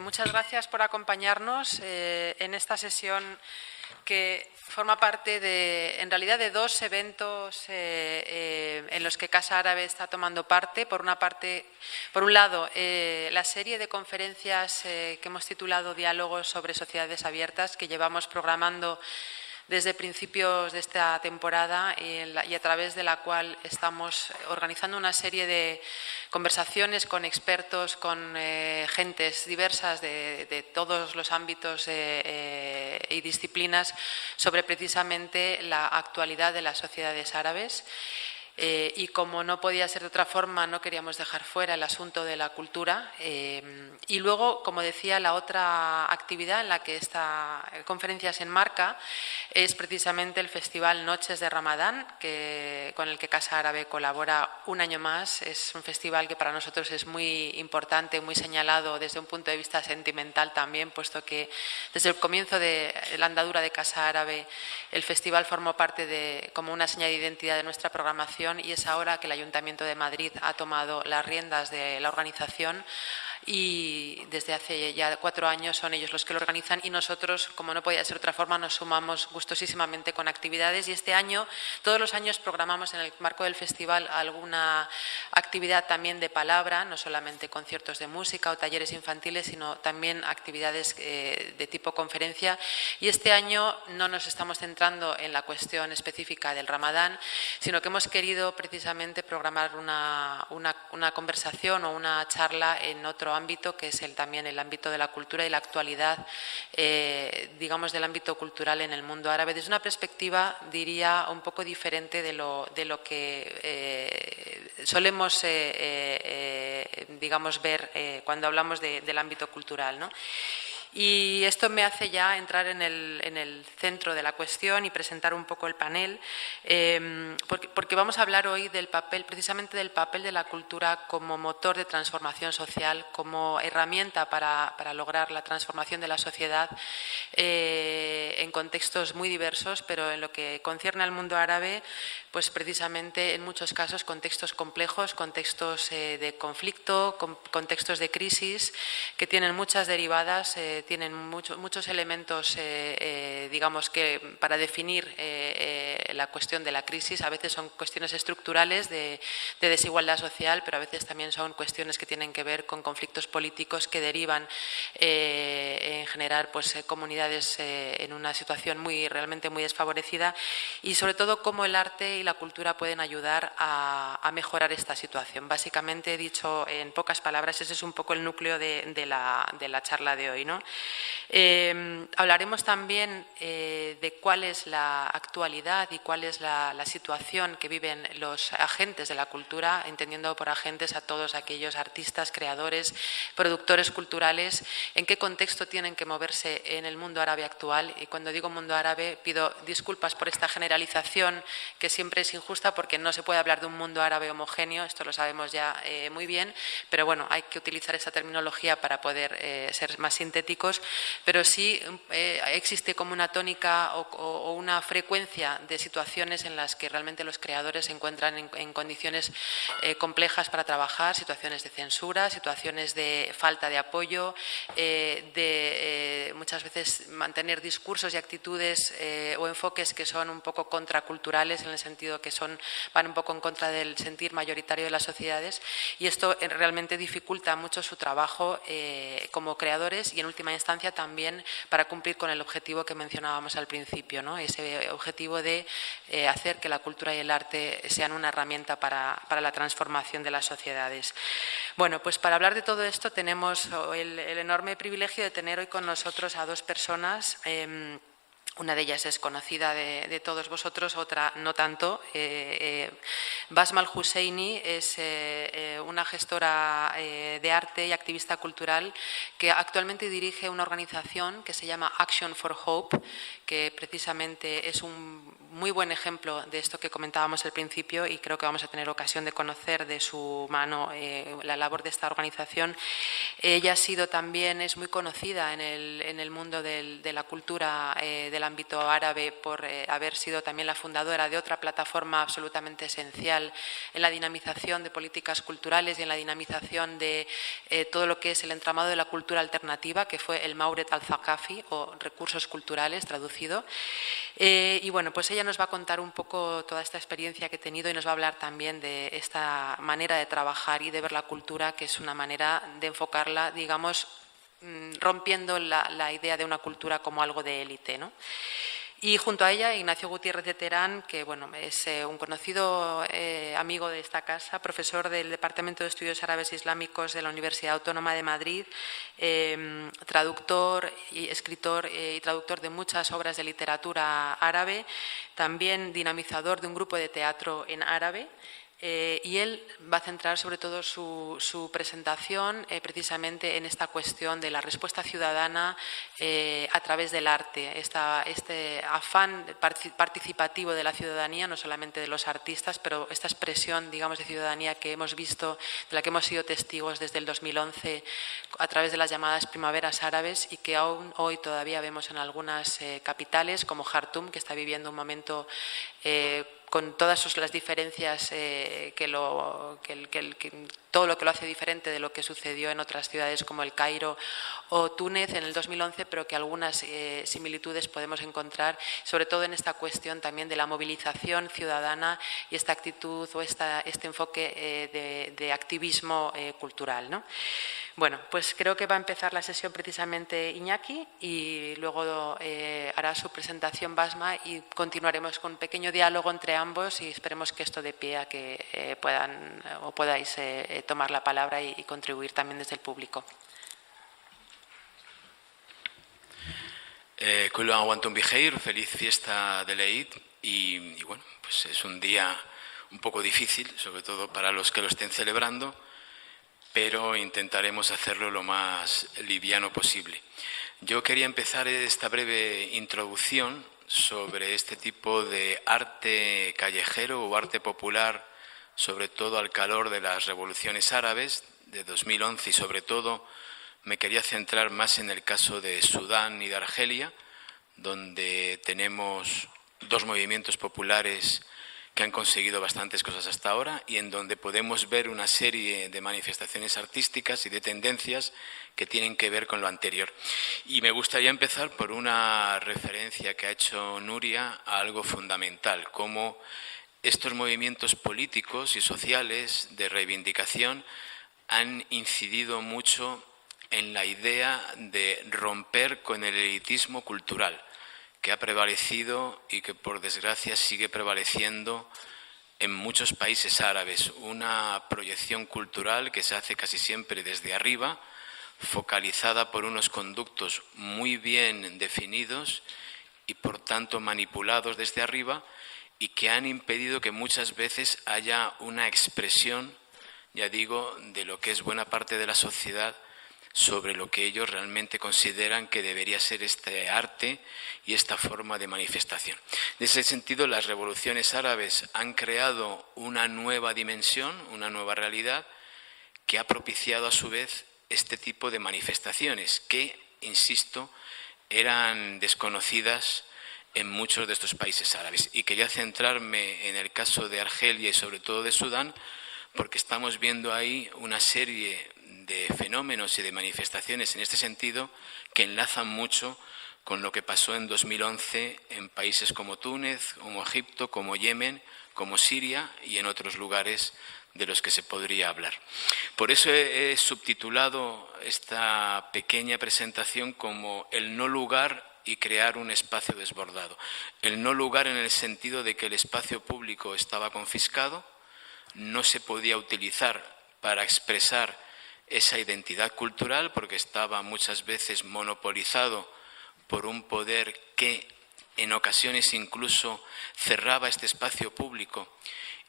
Muchas gracias por acompañarnos en esta sesión que forma parte en realidad de dos eventos en los que Casa Árabe está tomando parte. Por un lado, la serie de conferencias que hemos titulado Diálogos sobre sociedades abiertas, que llevamos programando desde principios de esta temporada y a través de la cual estamos organizando una serie de conversaciones con expertos, con gentes diversas de todos los ámbitos y disciplinas sobre precisamente la actualidad de las sociedades árabes. Y como no podía ser de otra forma, no queríamos dejar fuera el asunto de la cultura. Y luego, como decía, la otra actividad en la que esta conferencia se enmarca es precisamente el Festival Noches de Ramadán, con el que Casa Árabe colabora un año más. Es un festival que para nosotros es muy importante, muy señalado desde un punto de vista sentimental también, puesto que desde el comienzo de la andadura de Casa Árabe el festival formó parte como una señal de identidad de nuestra programación, y es ahora que el Ayuntamiento de Madrid ha tomado las riendas de la organización y desde hace ya 4 años son ellos los que lo organizan y nosotros, como no podía ser de otra forma, nos sumamos gustosísimamente con actividades. Y este año, todos los años programamos en el marco del festival alguna actividad también de palabra, no solamente conciertos de música o talleres infantiles, sino también actividades de tipo conferencia. Y este año no nos estamos centrando en la cuestión específica del Ramadán, sino que hemos querido precisamente programar una conversación o una charla en otro ámbito, que es también el ámbito de la cultura y la actualidad, digamos, del ámbito cultural en el mundo árabe, desde una perspectiva, diría, un poco diferente de lo que solemos, digamos, ver cuando hablamos del ámbito cultural, ¿no? Y esto me hace ya entrar en el centro de la cuestión y presentar un poco el panel, porque vamos a hablar hoy del papel, precisamente del papel de la cultura como motor de transformación social, como herramienta para lograr la transformación de la sociedad en contextos muy diversos, pero en lo que concierne al mundo árabe, pues precisamente en muchos casos contextos complejos, contextos de conflicto, contextos de crisis que tienen muchas derivadas, tienen muchos elementos, digamos, que para definir la cuestión de la crisis a veces son cuestiones estructurales de desigualdad social, pero a veces también son cuestiones que tienen que ver con conflictos políticos que derivan en generar pues, comunidades en una situación realmente muy desfavorecida, y sobre todo cómo el arte y la cultura pueden ayudar a mejorar esta situación. Básicamente, dicho en pocas palabras, ese es un poco el núcleo de la charla de hoy, ¿no? Hablaremos también de cuál es la actualidad y cuál es la situación que viven los agentes de la cultura, entendiendo por agentes a todos aquellos artistas, creadores, productores culturales, en qué contexto tienen que moverse en el mundo árabe actual. Y cuando digo mundo árabe, pido disculpas por esta generalización que siempre es injusta, porque no se puede hablar de un mundo árabe homogéneo, esto lo sabemos ya muy bien, pero bueno, hay que utilizar esta terminología para poder ser más sintéticos, pero sí existe como una tónica o una frecuencia de situaciones en las que realmente los creadores se encuentran en condiciones complejas para trabajar, situaciones de censura, situaciones de falta de apoyo, de muchas veces mantener discursos y actitudes o enfoques que son un poco contraculturales, en el sentido que van un poco en contra del sentir mayoritario de las sociedades, y esto realmente dificulta mucho su trabajo como creadores y en última instancia también para cumplir con el objetivo que mencionábamos al principio, ¿no? Ese objetivo de hacer que la cultura y el arte sean una herramienta para la transformación de las sociedades. Bueno, pues para hablar de todo esto tenemos el enorme privilegio de tener hoy con nosotros a dos personas. Una de ellas es conocida de todos vosotros, otra no tanto. Basma Al-Husseini es una gestora de arte y activista cultural que actualmente dirige una organización que se llama Action for Hope, que precisamente es un muy buen ejemplo de esto que comentábamos al principio y creo que vamos a tener ocasión de conocer de su mano la labor de esta organización. Ella ha sido también, es muy conocida en el mundo de la cultura del ámbito árabe por haber sido también la fundadora de otra plataforma absolutamente esencial en la dinamización de políticas culturales y en la dinamización de todo lo que es el entramado de la cultura alternativa, que fue el Mawred al-Thaqafi, o recursos culturales traducido. Y bueno, pues ella nos va a contar un poco toda esta experiencia que he tenido y nos va a hablar también de esta manera de trabajar y de ver la cultura, que es una manera de enfocarla, digamos, rompiendo la idea de una cultura como algo de élite, ¿no? Y junto a ella, Ignacio Gutiérrez de Terán, que bueno, es un conocido amigo de esta casa, profesor del Departamento de Estudios Árabes e Islámicos de la Universidad Autónoma de Madrid, traductor y escritor y traductor de muchas obras de literatura árabe, también dinamizador de un grupo de teatro en árabe. Y él va a centrar sobre todo su presentación precisamente en esta cuestión de la respuesta ciudadana a través del arte, este afán participativo de la ciudadanía, no solamente de los artistas, pero esta expresión, digamos, de ciudadanía que hemos visto, de la que hemos sido testigos desde el 2011 a través de las llamadas primaveras árabes y que aún hoy todavía vemos en algunas capitales como Jartum, que está viviendo un momento con todas las diferencias, todo lo que lo hace diferente de lo que sucedió en otras ciudades como el Cairo o Túnez en el 2011, pero que algunas similitudes podemos encontrar, sobre todo en esta cuestión también de la movilización ciudadana y esta actitud o este enfoque de activismo cultural, ¿no? Bueno, pues creo que va a empezar la sesión precisamente Iñaki y luego hará su presentación Basma y continuaremos con un pequeño diálogo entre ambos y esperemos que esto dé pie a que podáis tomar la palabra y contribuir también desde el público. Kullu Aam wa Antum Bikhair, feliz fiesta del Eid y bueno, pues es un día un poco difícil, sobre todo para los que lo estén celebrando, pero intentaremos hacerlo lo más liviano posible. Yo quería empezar esta breve introducción sobre este tipo de arte callejero o arte popular, sobre todo al calor de las revoluciones árabes de 2011 y sobre todo me quería centrar más en el caso de Sudán y de Argelia, donde tenemos dos movimientos populares que han conseguido bastantes cosas hasta ahora y en donde podemos ver una serie de manifestaciones artísticas y de tendencias que tienen que ver con lo anterior. Y me gustaría empezar por una referencia que ha hecho Nuria a algo fundamental, como estos movimientos políticos y sociales de reivindicación han incidido mucho en la idea de romper con el elitismo cultural que ha prevalecido y que, por desgracia, sigue prevaleciendo en muchos países árabes. Una proyección cultural que se hace casi siempre desde arriba, focalizada por unos conductos muy bien definidos y, por tanto, manipulados desde arriba y que han impedido que muchas veces haya una expresión, ya digo, de lo que es buena parte de la sociedad sobre lo que ellos realmente consideran que debería ser este arte y esta forma de manifestación. En ese sentido, las revoluciones árabes han creado una nueva dimensión, una nueva realidad, que ha propiciado a su vez este tipo de manifestaciones que, insisto, eran desconocidas en muchos de estos países árabes. Y quería centrarme en el caso de Argelia y sobre todo de Sudán, porque estamos viendo ahí una serie de fenómenos y de manifestaciones en este sentido que enlazan mucho con lo que pasó en 2011 en países como Túnez, como Egipto, como Yemen, como Siria y en otros lugares de los que se podría hablar. Por eso he subtitulado esta pequeña presentación como el no lugar y crear un espacio desbordado. El no lugar en el sentido de que el espacio público estaba confiscado, no se podía utilizar para expresar esa identidad cultural porque estaba muchas veces monopolizado por un poder que en ocasiones incluso cerraba este espacio público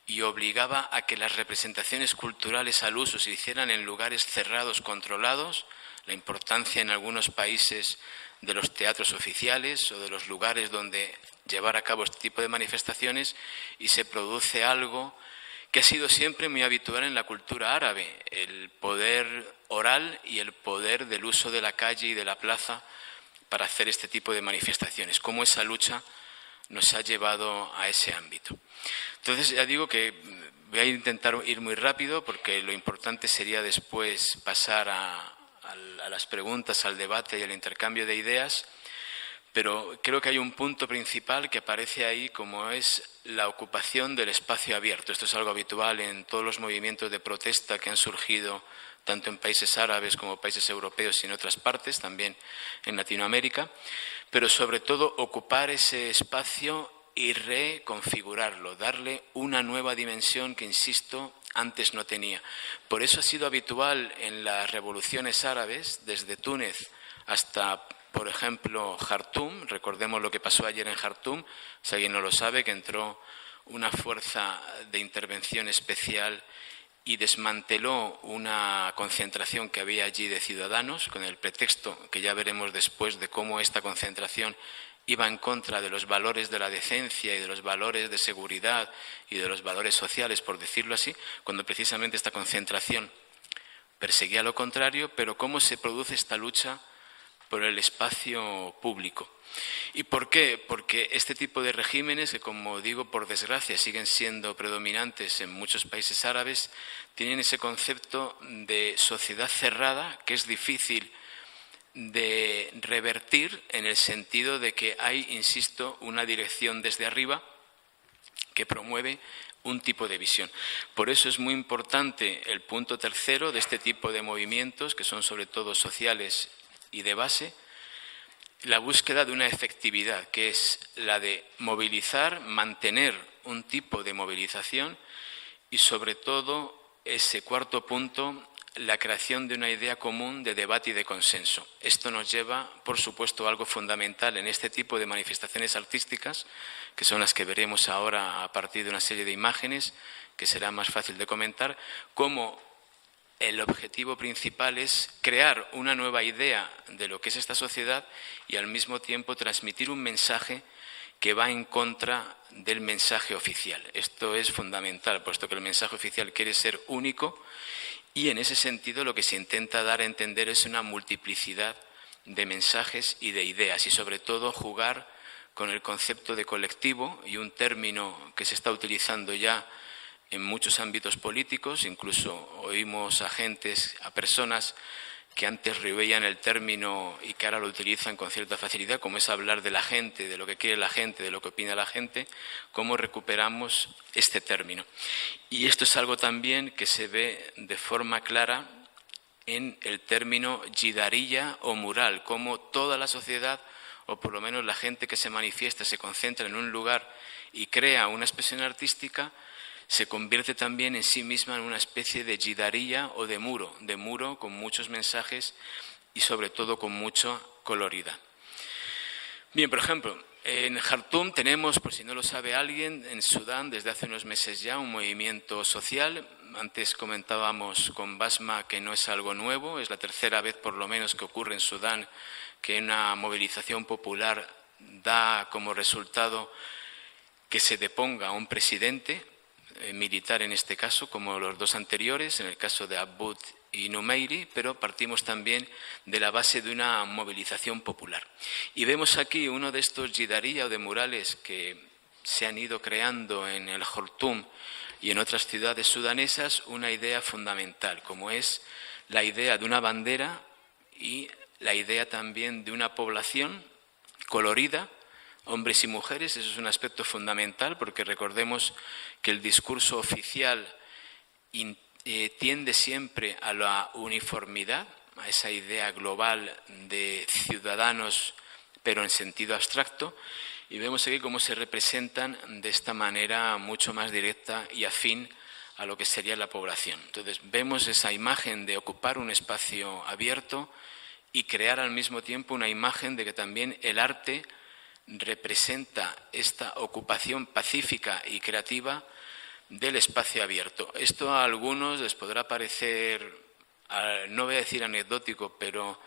y obligaba a que las representaciones culturales al uso se hicieran en lugares cerrados, controlados. La importancia en algunos países de los teatros oficiales o de los lugares donde llevar a cabo este tipo de manifestaciones, y se produce algo que ha sido siempre muy habitual en la cultura árabe, el poder oral y el poder del uso de la calle y de la plaza para hacer este tipo de manifestaciones, cómo esa lucha nos ha llevado a ese ámbito. Entonces, ya digo que voy a intentar ir muy rápido porque lo importante sería después pasar a las preguntas, al debate y al intercambio de ideas, pero creo que hay un punto principal que aparece ahí, como es la ocupación del espacio abierto. Esto es algo habitual en todos los movimientos de protesta que han surgido tanto en países árabes como países europeos y en otras partes, también en Latinoamérica, pero sobre todo ocupar ese espacio y reconfigurarlo, darle una nueva dimensión que, insisto, antes no tenía. Por eso ha sido habitual en las revoluciones árabes, desde Túnez hasta, por ejemplo, Jartum. Recordemos lo que pasó ayer en Jartum, si alguien no lo sabe, que entró una fuerza de intervención especial y desmanteló una concentración que había allí de ciudadanos, con el pretexto que ya veremos después de cómo esta concentración iba en contra de los valores de la decencia y de los valores de seguridad y de los valores sociales, por decirlo así, cuando precisamente esta concentración perseguía lo contrario. Pero ¿cómo se produce esta lucha por el espacio público? ¿Y por qué? Porque este tipo de regímenes, que como digo, por desgracia, siguen siendo predominantes en muchos países árabes, tienen ese concepto de sociedad cerrada que es difícil de revertir, en el sentido de que hay, insisto, una dirección desde arriba que promueve un tipo de visión. Por eso es muy importante el punto tercero de este tipo de movimientos, que son sobre todo sociales y de base, la búsqueda de una efectividad, que es la de movilizar, mantener un tipo de movilización y, sobre todo, ese cuarto punto, la creación de una idea común de debate y de consenso. Esto nos lleva, por supuesto, a algo fundamental en este tipo de manifestaciones artísticas, que son las que veremos ahora a partir de una serie de imágenes, que será más fácil de comentar, cómo el objetivo principal es crear una nueva idea de lo que es esta sociedad y, al mismo tiempo, transmitir un mensaje que va en contra del mensaje oficial. Esto es fundamental, puesto que el mensaje oficial quiere ser único, y en ese sentido lo que se intenta dar a entender es una multiplicidad de mensajes y de ideas, y sobre todo jugar con el concepto de colectivo, y un término que se está utilizando ya en muchos ámbitos políticos. Incluso oímos a personas que antes rehuían el término y que ahora lo utilizan con cierta facilidad, como es hablar de la gente, de lo que quiere la gente, de lo que opina la gente. ¿Cómo recuperamos este término? Y esto es algo también que se ve de forma clara en el término yidarilla o mural, cómo toda la sociedad, o por lo menos la gente que se manifiesta, se concentra en un lugar y crea una expresión artística, se convierte también en sí misma en una especie de yidarilla o de muro con muchos mensajes y sobre todo con mucha coloridad. Bien, por ejemplo, en Jartum tenemos, por si no lo sabe alguien, en Sudán desde hace unos meses ya un movimiento social. Antes comentábamos con Basma que no es algo nuevo, es la tercera vez por lo menos que ocurre en Sudán que una movilización popular da como resultado que se deponga a un presidente militar, en este caso, como los dos anteriores, en el caso de Abud y Numeiri, pero partimos también de la base de una movilización popular. Y vemos aquí uno de estos yidaría o de murales que se han ido creando en el Jartum y en otras ciudades sudanesas, una idea fundamental, como es la idea de una bandera y la idea también de una población colorida, hombres y mujeres. Eso es un aspecto fundamental, porque recordemos que el discurso oficial tiende siempre a la uniformidad, a esa idea global de ciudadanos, pero en sentido abstracto, y vemos aquí cómo se representan de esta manera mucho más directa y afín a lo que sería la población. Entonces, vemos esa imagen de ocupar un espacio abierto y crear al mismo tiempo una imagen de que también el arte representa esta ocupación pacífica y creativa del espacio abierto. Esto a algunos les podrá parecer, no voy a decir anecdótico, pero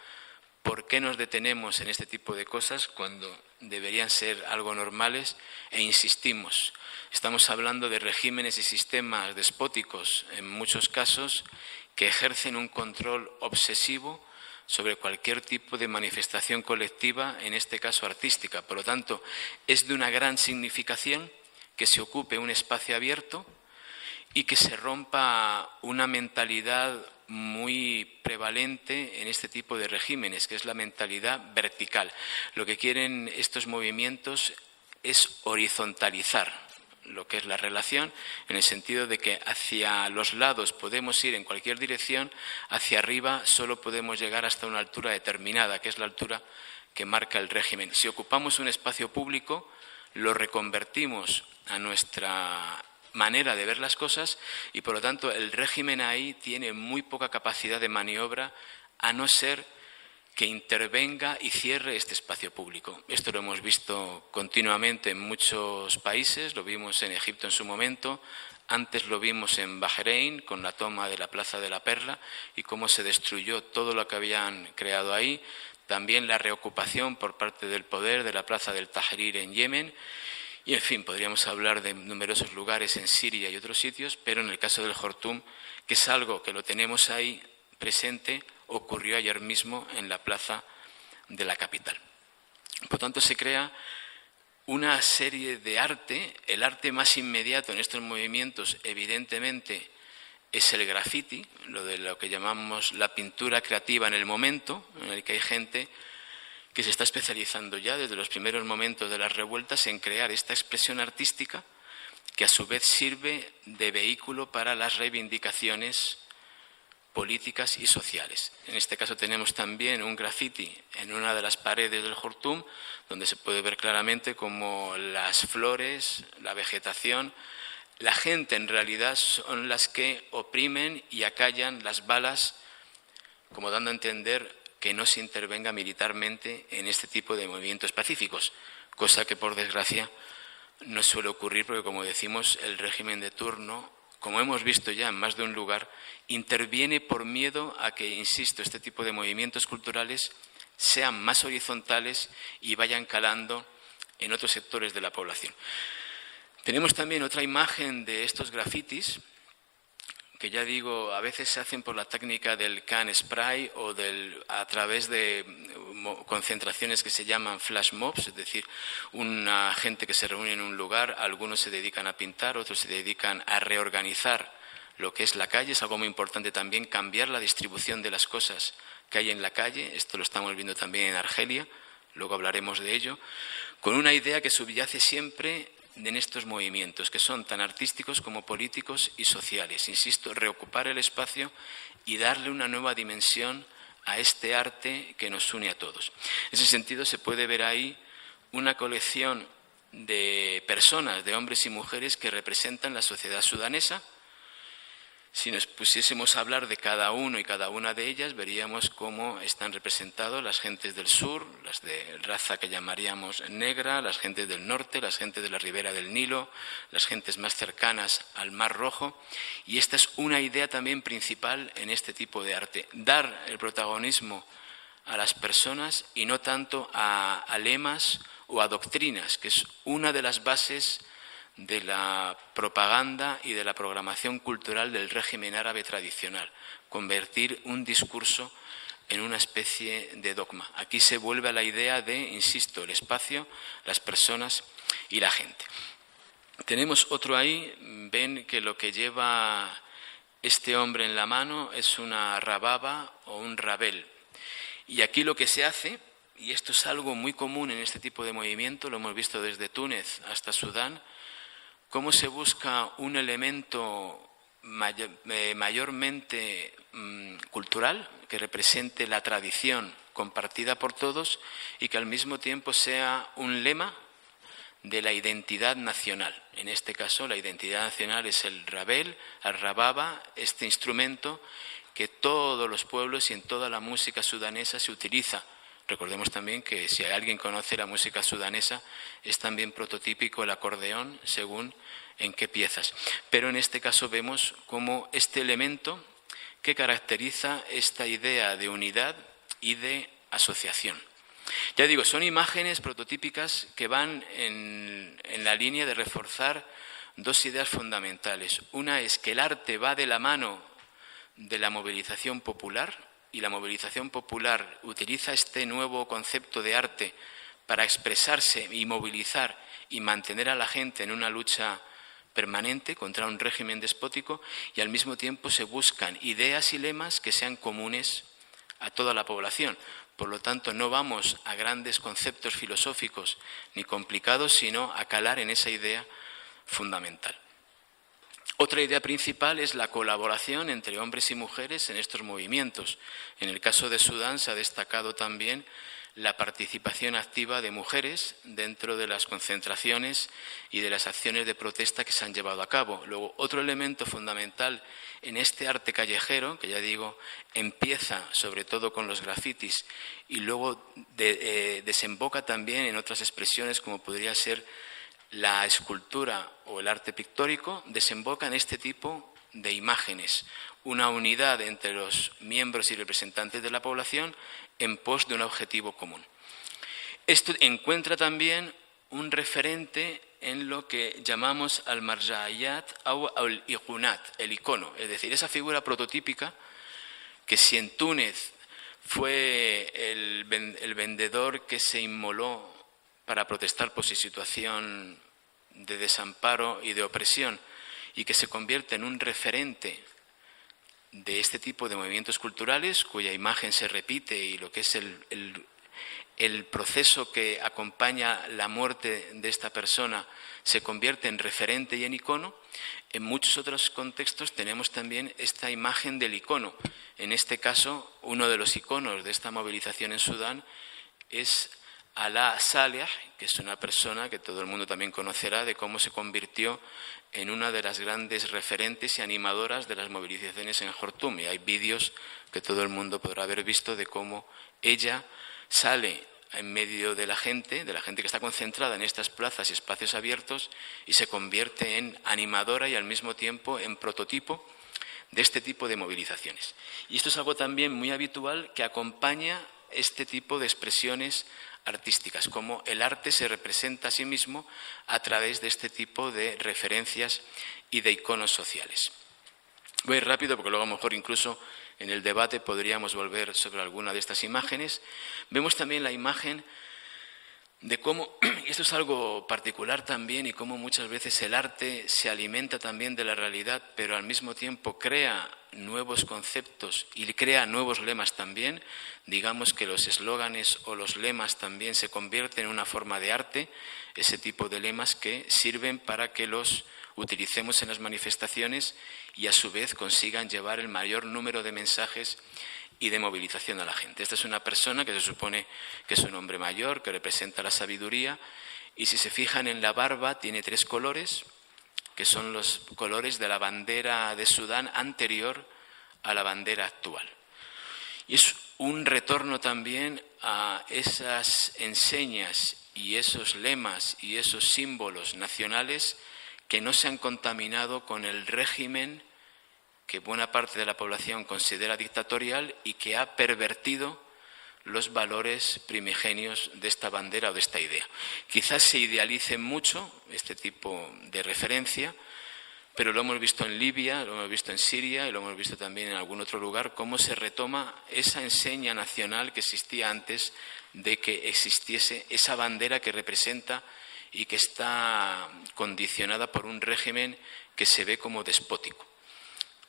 por qué nos detenemos en este tipo de cosas cuando deberían ser algo normales e insistimos. Estamos hablando de regímenes y sistemas despóticos, en muchos casos, que ejercen un control obsesivo sobre cualquier tipo de manifestación colectiva, en este caso artística. Por lo tanto, es de una gran significación que se ocupe un espacio abierto y que se rompa una mentalidad muy prevalente en este tipo de regímenes, que es la mentalidad vertical. Lo que quieren estos movimientos es horizontalizar lo que es la relación, en el sentido de que hacia los lados podemos ir en cualquier dirección, hacia arriba solo podemos llegar hasta una altura determinada, que es la altura que marca el régimen. Si ocupamos un espacio público, lo reconvertimos a nuestra manera de ver las cosas y, por lo tanto, el régimen ahí tiene muy poca capacidad de maniobra, a no ser que intervenga y cierre este espacio público. Esto lo hemos visto continuamente en muchos países, lo vimos en Egipto en su momento, antes lo vimos en Bahrein con la toma de la Plaza de la Perla y cómo se destruyó todo lo que habían creado ahí, también la reocupación por parte del poder de la Plaza del Tahrir en Yemen. Y, en fin, podríamos hablar de numerosos lugares en Siria y otros sitios, pero en el caso del Jortum, que es algo que lo tenemos ahí presente, ocurrió ayer mismo en la plaza de la capital. Por tanto, se crea una serie de arte. El arte más inmediato en estos movimientos, evidentemente, es el graffiti, lo que llamamos la pintura creativa en el momento, en el que hay gente que se está especializando ya desde los primeros momentos de las revueltas en crear esta expresión artística que a su vez sirve de vehículo para las reivindicaciones políticas y sociales. En este caso tenemos también un graffiti en una de las paredes del Jortum, donde se puede ver claramente cómo las flores, la vegetación, la gente en realidad son las que oprimen y acallan las balas, como dando a entender que no se intervenga militarmente en este tipo de movimientos pacíficos, cosa que, por desgracia, no suele ocurrir porque, como decimos, el régimen de turno, como hemos visto ya en más de un lugar, interviene por miedo a que, insisto, este tipo de movimientos culturales sean más horizontales y vayan calando en otros sectores de la población. Tenemos también otra imagen de estos grafitis, que ya digo, a veces se hacen por la técnica del can spray o a través de concentraciones que se llaman flash mobs, es decir, una gente que se reúne en un lugar, algunos se dedican a pintar, otros se dedican a reorganizar lo que es la calle. Es algo muy importante también cambiar la distribución de las cosas que hay en la calle. Esto lo estamos viendo también en Argelia, luego hablaremos de ello, con una idea que subyace siempre en estos movimientos, que son tan artísticos como políticos y sociales. Insisto, reocupar el espacio y darle una nueva dimensión a este arte que nos une a todos. En ese sentido, se puede ver ahí una colección de personas, de hombres y mujeres que representan la sociedad sudanesa. Si nos pusiésemos a hablar de cada uno y cada una de ellas, veríamos cómo están representados las gentes del sur, las de raza que llamaríamos negra, las gentes del norte, las gentes de la ribera del Nilo, las gentes más cercanas al Mar Rojo. Y esta es una idea también principal en este tipo de arte, dar el protagonismo a las personas y no tanto a lemas o a doctrinas, que es una de las bases de la propaganda y de la programación cultural del régimen árabe tradicional, convertir un discurso en una especie de dogma. Aquí se vuelve a la idea de, insisto, el espacio, las personas y la gente. Tenemos otro ahí, ven que lo que lleva este hombre en la mano es una rababa o un rabel. Y aquí lo que se hace, y esto es algo muy común en este tipo de movimiento, lo hemos visto desde Túnez hasta Sudán, cómo se busca un elemento mayormente cultural, que represente la tradición compartida por todos y que al mismo tiempo sea un lema de la identidad nacional. En este caso, la identidad nacional es el rabel, el rababa, este instrumento que todos los pueblos y en toda la música sudanesa se utiliza. Recordemos también que si alguien conoce la música sudanesa, es también prototípico el acordeón según en qué piezas. Pero en este caso vemos cómo este elemento que caracteriza esta idea de unidad y de asociación. Ya digo, son imágenes prototípicas que van en la línea de reforzar dos ideas fundamentales. Una es que el arte va de la mano de la movilización popular, y la movilización popular utiliza este nuevo concepto de arte para expresarse y movilizar y mantener a la gente en una lucha permanente contra un régimen despótico, y al mismo tiempo se buscan ideas y lemas que sean comunes a toda la población. Por lo tanto, no vamos a grandes conceptos filosóficos ni complicados, sino a calar en esa idea fundamental. Otra idea principal es la colaboración entre hombres y mujeres en estos movimientos. En el caso de Sudán se ha destacado también la participación activa de mujeres dentro de las concentraciones y de las acciones de protesta que se han llevado a cabo. Luego, otro elemento fundamental en este arte callejero, que ya digo, empieza sobre todo con los grafitis y luego desemboca también en otras expresiones como podría ser la escultura o el arte pictórico, desemboca en este tipo de imágenes, una unidad entre los miembros y representantes de la población en pos de un objetivo común. Esto encuentra también un referente en lo que llamamos al-marja'iyat o al-iqunat, el icono, es decir, esa figura prototípica que si en Túnez fue el vendedor que se inmoló para protestar por su situación de desamparo y de opresión, y que se convierte en un referente de este tipo de movimientos culturales, cuya imagen se repite y lo que es el proceso que acompaña la muerte de esta persona se convierte en referente y en icono. En muchos otros contextos tenemos también esta imagen del icono. En este caso, uno de los iconos de esta movilización en Sudán es Alaa Saleh, que es una persona que todo el mundo también conocerá de cómo se convirtió en una de las grandes referentes y animadoras de las movilizaciones en Jartum. Y hay vídeos que todo el mundo podrá haber visto de cómo ella sale en medio de la gente que está concentrada en estas plazas y espacios abiertos, y se convierte en animadora y al mismo tiempo en prototipo de este tipo de movilizaciones. Y esto es algo también muy habitual que acompaña este tipo de expresiones artísticas, como el arte se representa a sí mismo a través de este tipo de referencias y de iconos sociales. Voy a ir rápido porque luego a lo mejor incluso en el debate podríamos volver sobre alguna de estas imágenes. Vemos también la imagen de cómo, y esto es algo particular también, y cómo muchas veces el arte se alimenta también de la realidad, pero al mismo tiempo crea nuevos conceptos y crea nuevos lemas también. Digamos que los eslóganes o los lemas también se convierten en una forma de arte, ese tipo de lemas que sirven para que los utilicemos en las manifestaciones y a su vez consigan llevar el mayor número de mensajes y de movilización a la gente. Esta es una persona que se supone que es un hombre mayor, que representa la sabiduría, y si se fijan en la barba tiene 3 colores, que son los colores de la bandera de Sudán anterior a la bandera actual. Y es un retorno también a esas enseñas y esos lemas y esos símbolos nacionales que no se han contaminado con el régimen que buena parte de la población considera dictatorial y que ha pervertido los valores primigenios de esta bandera o de esta idea. Quizás se idealice mucho este tipo de referencia, pero lo hemos visto en Libia, lo hemos visto en Siria y lo hemos visto también en algún otro lugar, cómo se retoma esa enseña nacional que existía antes de que existiese esa bandera que representa y que está condicionada por un régimen que se ve como despótico.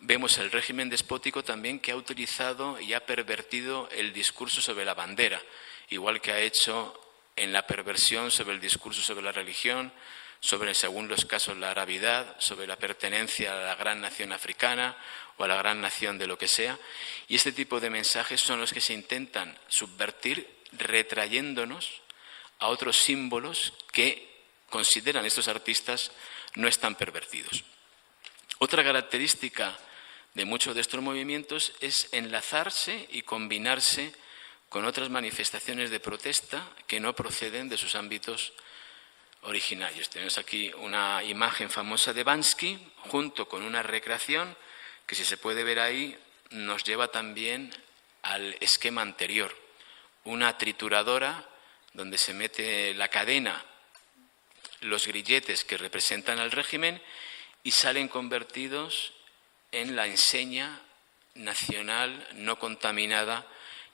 Vemos el régimen despótico también que ha utilizado y ha pervertido el discurso sobre la bandera, igual que ha hecho en la perversión sobre el discurso sobre la religión, sobre, según los casos, la arabidad, sobre la pertenencia a la gran nación africana o a la gran nación de lo que sea. Y este tipo de mensajes son los que se intentan subvertir retrayéndonos a otros símbolos que consideran estos artistas no están pervertidos. Otra característica de muchos de estos movimientos es enlazarse y combinarse con otras manifestaciones de protesta que no proceden de sus ámbitos originarios. Tenemos aquí una imagen famosa de Bansky junto con una recreación que, si se puede ver ahí, nos lleva también al esquema anterior. una trituradora donde se mete la cadena, los grilletes que representan al régimen y salen convertidos en la enseña nacional no contaminada,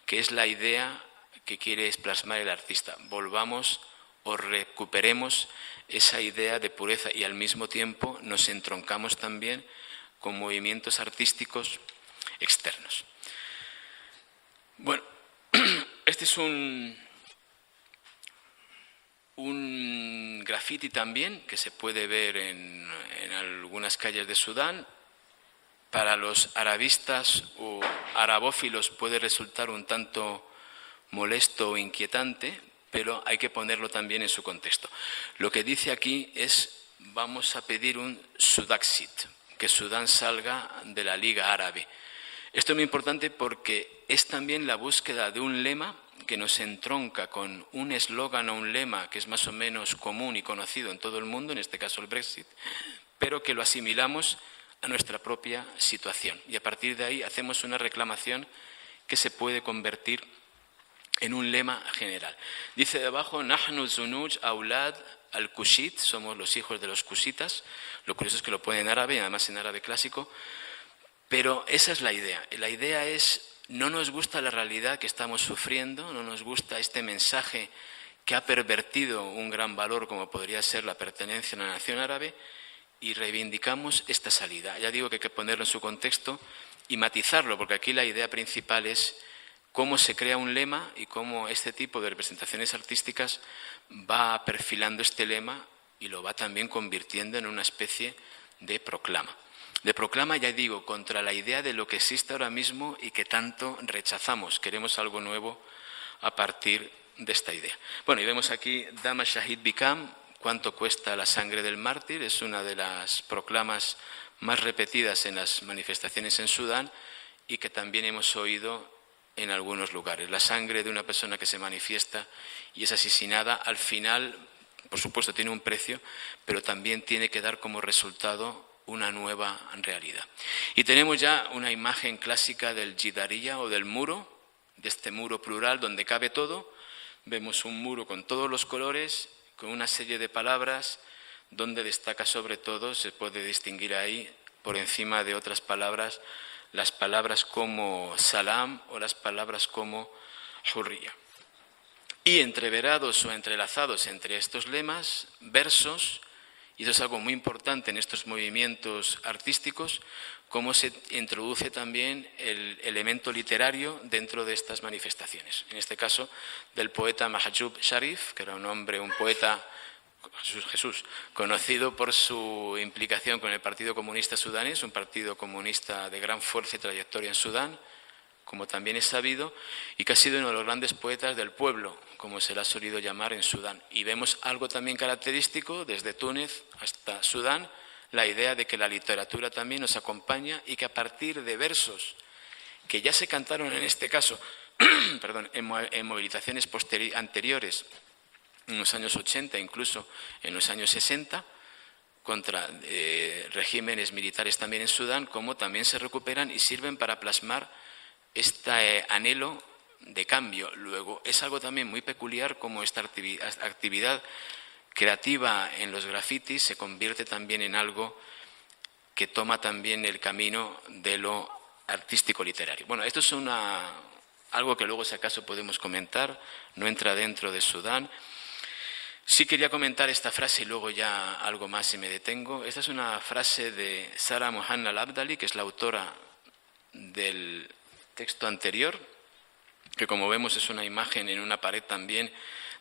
que es la idea que quiere plasmar el artista. Volvamos o recuperemos esa idea de pureza y al mismo tiempo nos entroncamos también con movimientos artísticos externos. Bueno, este es un graffiti también que se puede ver en algunas calles de Sudán. Para los arabistas o arabófilos puede resultar un tanto molesto o inquietante, pero hay que ponerlo también en su contexto. Lo que dice aquí es: vamos a pedir un Sudaxit, que Sudán salga de la Liga Árabe. Esto es muy importante porque es también la búsqueda de un lema que nos entronca con un eslogan o un lema que es más o menos común y conocido en todo el mundo, en este caso el Brexit, pero que lo asimilamos a nuestra propia situación. Y a partir de ahí hacemos una reclamación que se puede convertir en un lema general. Dice debajo: Nahnu zunuj aulad al-Kushit, somos los hijos de los kusitas. Lo curioso es que lo pone en árabe, además en árabe clásico, pero esa es la idea. La idea es: no nos gusta la realidad que estamos sufriendo, no nos gusta este mensaje que ha pervertido un gran valor como podría ser la pertenencia a la nación árabe, y reivindicamos esta salida. Ya digo que hay que ponerlo en su contexto y matizarlo, porque aquí la idea principal es cómo se crea un lema y cómo este tipo de representaciones artísticas va perfilando este lema y lo va también convirtiendo en una especie de proclama. De proclama, ya digo, contra la idea de lo que existe ahora mismo y que tanto rechazamos. Queremos algo nuevo a partir de esta idea. Bueno, y vemos aquí Dama Shahid Bikam, cuánto cuesta la sangre del mártir. Es una de las proclamas más repetidas en las manifestaciones en Sudán y que también hemos oído en algunos lugares. La sangre de una persona que se manifiesta y es asesinada, al final, por supuesto, tiene un precio, pero también tiene que dar como resultado una nueva realidad. Y tenemos ya una imagen clásica del Jidariya o del muro, de este muro plural donde cabe todo. Vemos un muro con todos los colores, con una serie de palabras, donde destaca sobre todo, se puede distinguir ahí, por encima de otras palabras, las palabras como salam o las palabras como hurriya. Y entreverados o entrelazados entre estos lemas, versos, y eso es algo muy importante en estos movimientos artísticos, cómo se introduce también el elemento literario dentro de estas manifestaciones. En este caso, del poeta Mahjoub Sharif, que era un poeta, Jesús, conocido por su implicación con el Partido Comunista Sudanés, un partido comunista de gran fuerza y trayectoria en Sudán, como también es sabido, y que ha sido uno de los grandes poetas del pueblo, como se le ha solido llamar en Sudán. Y vemos algo también característico, desde Túnez hasta Sudán, la idea de que la literatura también nos acompaña y que a partir de versos que ya se cantaron en este caso en movilizaciones anteriores, en los años 80, incluso en los años 60, contra regímenes militares también en Sudán, como también se recuperan y sirven para plasmar este anhelo de cambio. Luego, es algo también muy peculiar como esta actividad creativa en los grafitis se convierte también en algo que toma también el camino de lo artístico-literario. Bueno, esto es algo que luego, si acaso, podemos comentar, no entra dentro de Sudán. Sí quería comentar esta frase y luego ya algo más y me detengo. Esta es una frase de Sara Mohanna Al-Abdali, que es la autora del texto anterior, que como vemos es una imagen en una pared también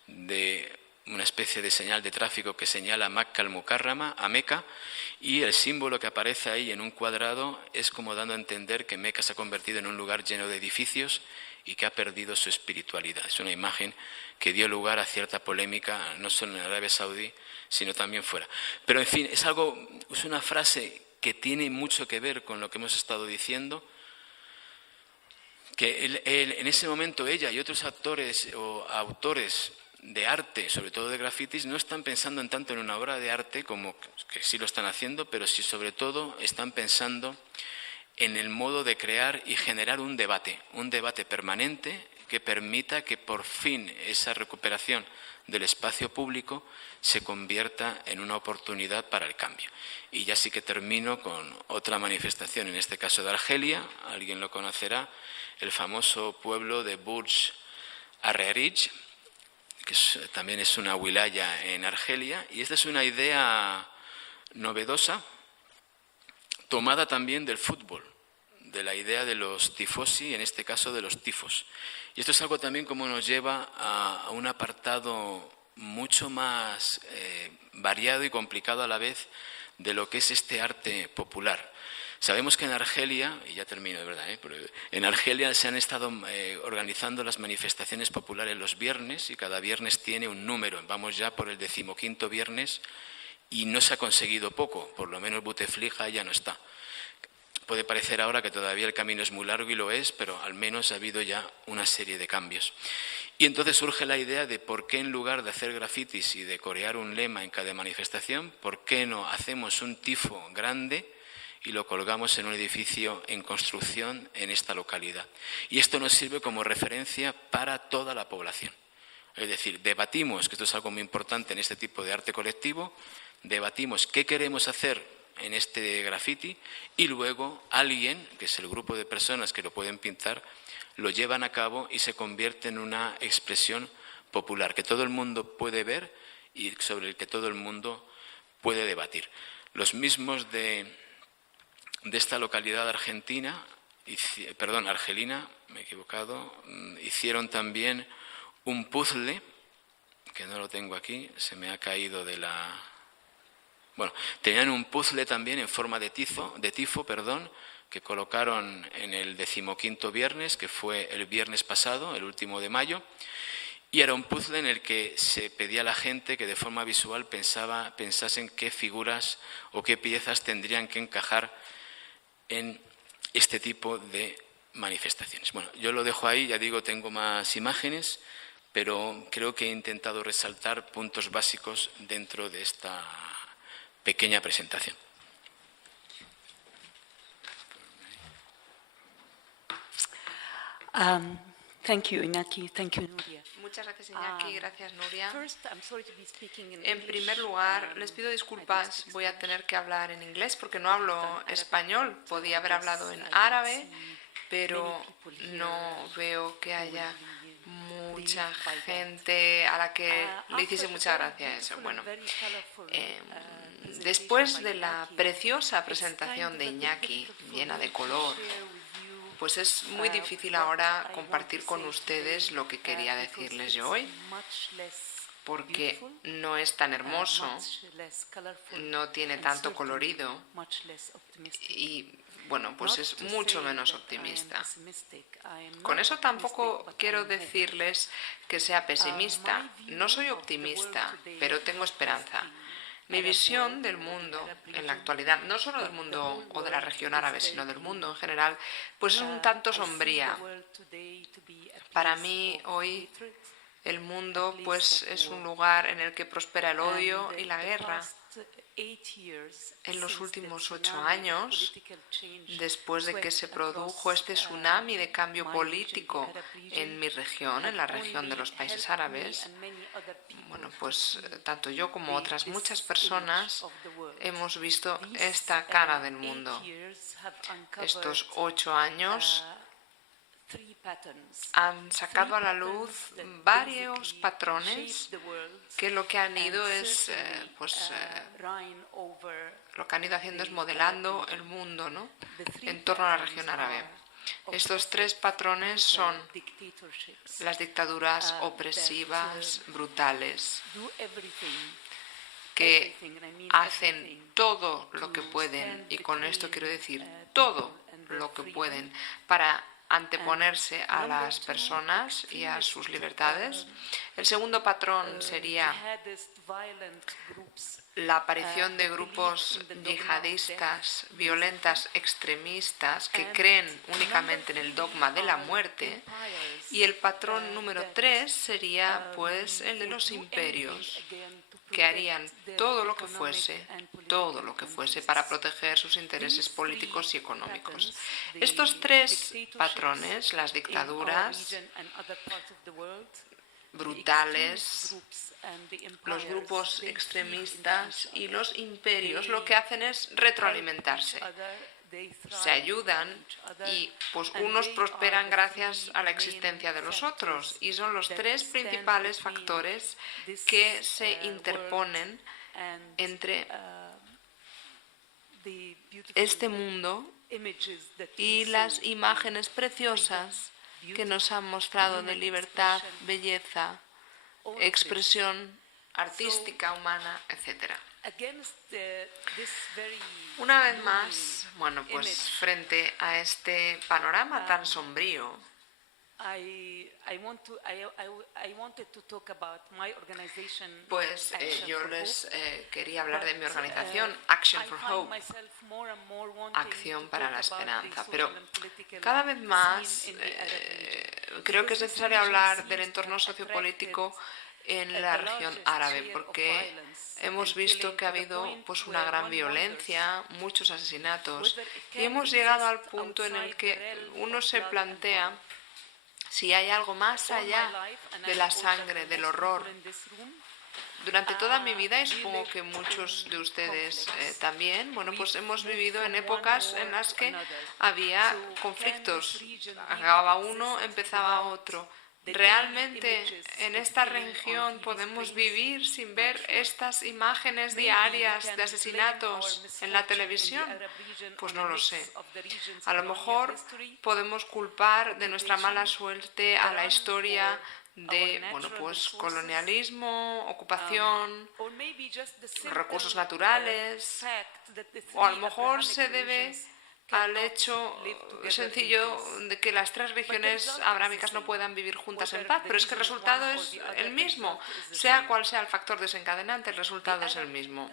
de una especie de señal de tráfico que señala Makka al-Mukarrama, a Meca, y el símbolo que aparece ahí en un cuadrado es como dando a entender que Meca se ha convertido en un lugar lleno de edificios y que ha perdido su espiritualidad. Es una imagen que dio lugar a cierta polémica, no solo en Arabia Saudí, sino también fuera. Pero, en fin, es una frase que tiene mucho que ver con lo que hemos estado diciendo, que en ese momento ella y otros actores o autores de arte, sobre todo de grafitis, no están pensando en tanto en una obra de arte, como que sí lo están haciendo, pero sí sobre todo están pensando en el modo de crear y generar un debate permanente que permita que por fin esa recuperación del espacio público se convierta en una oportunidad para el cambio. Y ya sí que termino con otra manifestación, en este caso de Argelia, alguien lo conocerá, el famoso pueblo de Burj Arrerij, que también es una wilaya en Argelia, y esta es una idea novedosa, tomada también del fútbol, de la idea de los tifosi, en este caso de los tifos. Y esto es algo también como nos lleva a un apartado mucho más variado y complicado a la vez de lo que es este arte popular. Sabemos que en Argelia, y ya termino de verdad, pero en Argelia se han estado organizando las manifestaciones populares los viernes y cada viernes tiene un número. Vamos ya por el 15º viernes y no se ha conseguido poco, por lo menos Bouteflika ya no está. Puede parecer ahora que todavía el camino es muy largo y lo es, pero al menos ha habido ya una serie de cambios. Y entonces surge la idea de por qué en lugar de hacer grafitis y de corear un lema en cada manifestación, ¿por qué no hacemos un tifo grande y lo colgamos en un edificio en construcción en esta localidad? Y esto nos sirve como referencia para toda la población. Es decir, debatimos, que esto es algo muy importante en este tipo de arte colectivo, debatimos qué queremos hacer en este graffiti y luego alguien, que es el grupo de personas que lo pueden pintar, lo llevan a cabo y se convierte en una expresión popular que todo el mundo puede ver y sobre el que todo el mundo puede debatir. Los mismos de esta localidad argelina, me he equivocado, hicieron también un puzzle, que no lo tengo aquí, se me ha caído de la... Bueno, tenían un puzzle también en forma de tifo, que colocaron en el 15º viernes, que fue el viernes pasado, el último de mayo, y era un puzzle en el que se pedía a la gente que de forma visual pensasen qué figuras o qué piezas tendrían que encajar en este tipo de manifestaciones. Bueno, yo lo dejo ahí, ya digo, tengo más imágenes, pero creo que he intentado resaltar puntos básicos dentro de esta pequeña presentación. Thank you, Iñaki. Thank you, Nuria. Muchas gracias, Iñaki. Gracias, Nuria. First, I'm sorry to be speaking in En primer lugar, les pido disculpas. Voy a tener que hablar en inglés porque no hablo español. Podía haber hablado en árabe, pero no veo que haya mucha gente a la que le hiciese mucha gracia eso. Bueno, después de la preciosa presentación de Iñaki, llena de color, pues es muy difícil ahora compartir con ustedes lo que quería decirles yo hoy, porque no es tan hermoso, no tiene tanto colorido y, bueno, pues es mucho menos optimista. Con eso tampoco quiero decirles que sea pesimista. No soy optimista, pero tengo esperanza. Mi visión del mundo en la actualidad, no solo del mundo o de la región árabe, sino del mundo en general, pues es un tanto sombría. Para mí hoy el mundo pues es un lugar en el que prospera el odio y la guerra. En los últimos 8 años, después de que se produjo este tsunami de cambio político en mi región, en la región de los países árabes, bueno, pues tanto yo como otras muchas personas hemos visto esta cara del mundo. Estos 8 años han sacado a la luz varios patrones que lo que han ido es, lo que han ido haciendo es modelando el mundo, ¿no?, en torno a la región árabe. Estos 3 patrones son las dictaduras opresivas, brutales, que hacen todo lo que pueden, y con esto quiero decir todo lo que pueden, para anteponerse a las personas y a sus libertades. El segundo patrón sería la aparición de grupos yihadistas, violentas, extremistas, que creen únicamente en el dogma de la muerte. Y el patrón número 3 sería pues el de los imperios, que harían todo lo que fuese para proteger sus intereses políticos y económicos. Estos 3 patrones, las dictaduras brutales, los grupos extremistas y los imperios, lo que hacen es retroalimentarse. Se ayudan y pues unos prosperan gracias a la existencia de los otros, y son los 3 principales factores que se interponen entre este mundo y las imágenes preciosas que nos han mostrado de libertad, belleza, expresión artística, humana, etc. Una vez más, bueno, pues frente a este panorama tan sombrío, pues yo les quería hablar de mi organización, Action for Hope, Acción para la Esperanza. Pero cada vez más creo que es necesario hablar del entorno sociopolítico en la región árabe, porque hemos visto que ha habido pues una gran violencia, muchos asesinatos, y hemos llegado al punto en el que uno se plantea si hay algo más allá de la sangre, del horror. Durante toda mi vida, y supongo que muchos de ustedes también, bueno, pues hemos vivido en épocas en las que había conflictos. Acababa uno, empezaba otro. ¿Realmente en esta región podemos vivir sin ver estas imágenes diarias de asesinatos en la televisión? Pues no lo sé. A lo mejor podemos culpar de nuestra mala suerte a la historia de, bueno, pues colonialismo, ocupación, recursos naturales, o a lo mejor se debe al hecho sencillo de que las 3 regiones abrámicas no puedan vivir juntas en paz, pero es que el resultado es el mismo. Sea cual sea el factor desencadenante, el resultado es el mismo.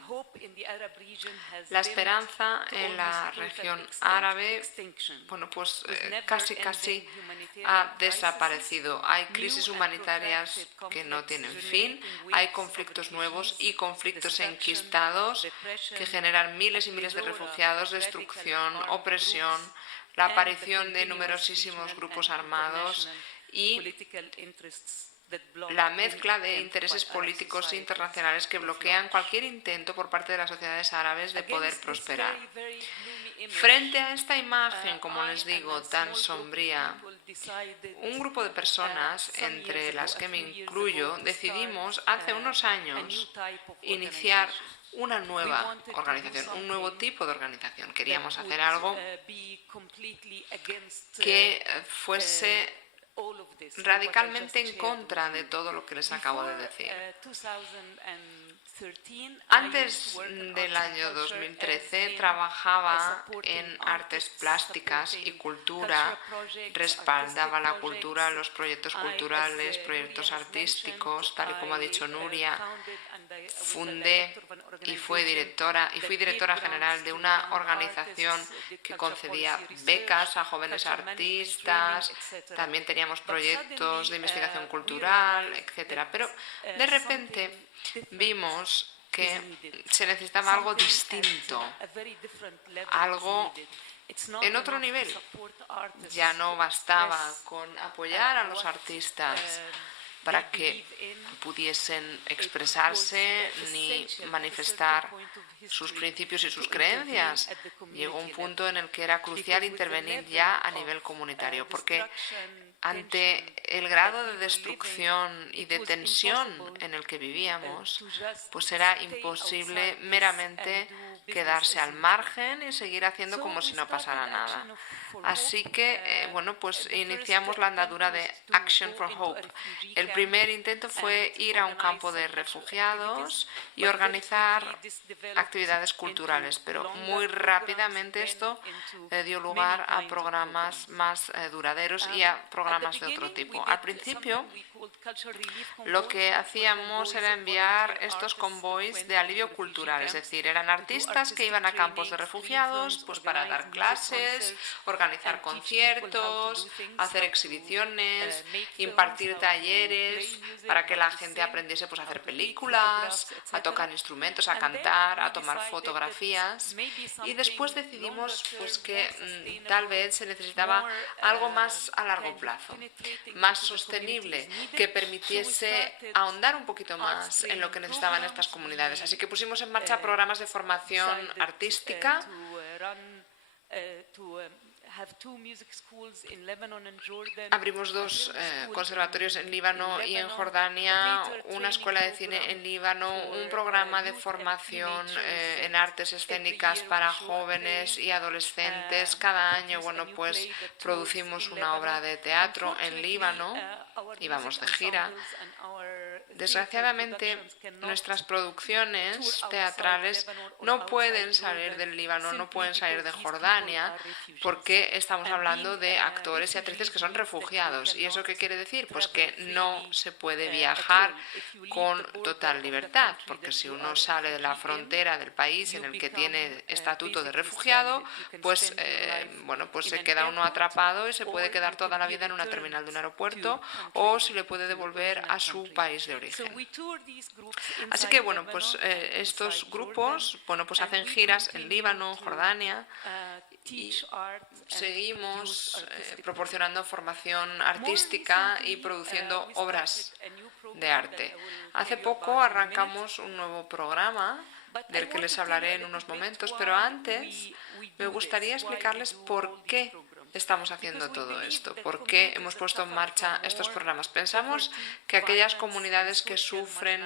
La esperanza en la región árabe, bueno, pues casi ha desaparecido. Hay crisis humanitarias que no tienen fin, hay conflictos nuevos y conflictos enquistados que generan miles y miles de refugiados, destrucción, opresión, la aparición de numerosísimos grupos armados y la mezcla de intereses políticos internacionales que bloquean cualquier intento por parte de las sociedades árabes de poder prosperar. Frente a esta imagen, como les digo, tan sombría, un grupo de personas, entre las que me incluyo, decidimos hace unos años iniciar una nueva organización, un nuevo tipo de organización. Queríamos hacer algo que fuese radicalmente en contra de todo lo que les acabo de decir. Antes del año 2013 trabajaba en artes plásticas y cultura, respaldaba la cultura, los proyectos culturales, proyectos artísticos, tal y como ha dicho Nuria. Fundé y fui directora general de una organización que concedía becas a jóvenes artistas, también teníamos proyectos de investigación cultural, etc. Pero de repente vimos que se necesitaba algo distinto, algo en otro nivel. Ya no bastaba con apoyar a los artistas para que pudiesen expresarse ni manifestar sus principios y sus creencias. Llegó un punto en el que era crucial intervenir ya a nivel comunitario, porque ante el grado de destrucción y de tensión en el que vivíamos, pues era imposible meramente quedarse al margen y seguir haciendo como si no pasara nada. Así que, bueno, pues iniciamos la andadura de Action for Hope. El primer intento fue ir a un campo de refugiados y organizar actividades culturales, pero muy rápidamente esto dio lugar a programas más duraderos y a programas de otro tipo. Al principio, lo que hacíamos era enviar estos convoys de alivio cultural, es decir, eran artistas que iban a campos de refugiados pues para dar clases, organizar conciertos, hacer exhibiciones, impartir talleres para que la gente aprendiese pues a hacer películas, a tocar instrumentos, a cantar, a tomar fotografías, y después decidimos pues que tal vez se necesitaba algo más a largo plazo, más sostenible, que permitiese ahondar un poquito más en lo que necesitaban estas comunidades. Así que pusimos en marcha programas de formación artística. Abrimos dos conservatorios en Líbano y en Jordania, una escuela de cine en Líbano, un programa de formación en artes escénicas para jóvenes y adolescentes. Cada año, bueno, pues producimos una obra de teatro en Líbano y vamos de gira. Desgraciadamente, nuestras producciones teatrales no pueden salir del Líbano, no pueden salir de Jordania, porque estamos hablando de actores y actrices que son refugiados. ¿Y eso qué quiere decir? Pues que no se puede viajar con total libertad, porque si uno sale de la frontera del país en el que tiene estatuto de refugiado, pues bueno, pues se queda uno atrapado y se puede quedar toda la vida en una terminal de un aeropuerto, o se le puede devolver a su país de origen. Así que bueno, pues estos grupos, bueno, pues hacen giras en Líbano, Jordania, y seguimos proporcionando formación artística y produciendo obras de arte. Hace poco arrancamos un nuevo programa del que les hablaré en unos momentos, pero antes me gustaría explicarles por qué estamos haciendo todo esto, por qué hemos puesto en marcha estos programas. Pensamos que aquellas comunidades que sufren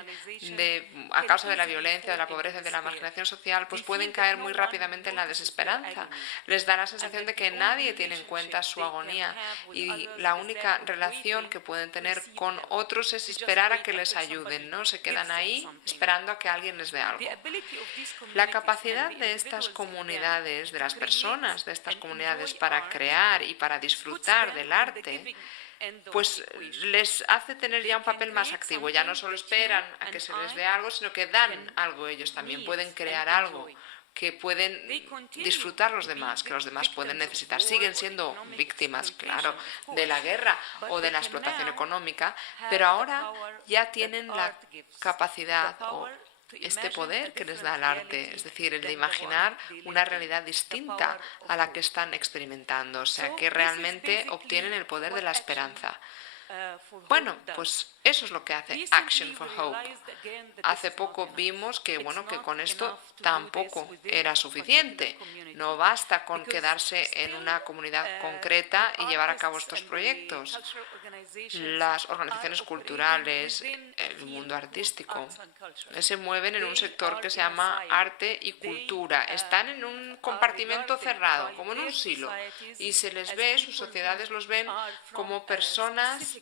a causa de la violencia, de la pobreza y de la marginación social, pues pueden caer muy rápidamente en la desesperanza. Les da la sensación de que nadie tiene en cuenta su agonía y la única relación que pueden tener con otros es esperar a que les ayuden, ¿no? Se quedan ahí esperando a que alguien les dé algo. La capacidad de estas comunidades, de las personas de estas comunidades para crear y para disfrutar del arte, pues les hace tener ya un papel más activo. Ya no solo esperan a que se les dé algo, sino que dan algo ellos también. Pueden crear algo que pueden disfrutar los demás, que los demás pueden necesitar. Siguen siendo víctimas, claro, de la guerra o de la explotación económica, pero ahora ya tienen la capacidad o este poder que les da el arte, es decir, el de imaginar una realidad distinta a la que están experimentando, o sea, que realmente obtienen el poder de la esperanza. Bueno, pues eso es lo que hace Action for Hope. Hace poco vimos que, bueno, que con esto tampoco era suficiente. No basta con quedarse en una comunidad concreta y llevar a cabo estos proyectos. Las organizaciones culturales, el mundo artístico, se mueven en un sector que se llama arte y cultura. Están en un compartimento cerrado, como en un silo, y se les ve, sus sociedades los ven como personas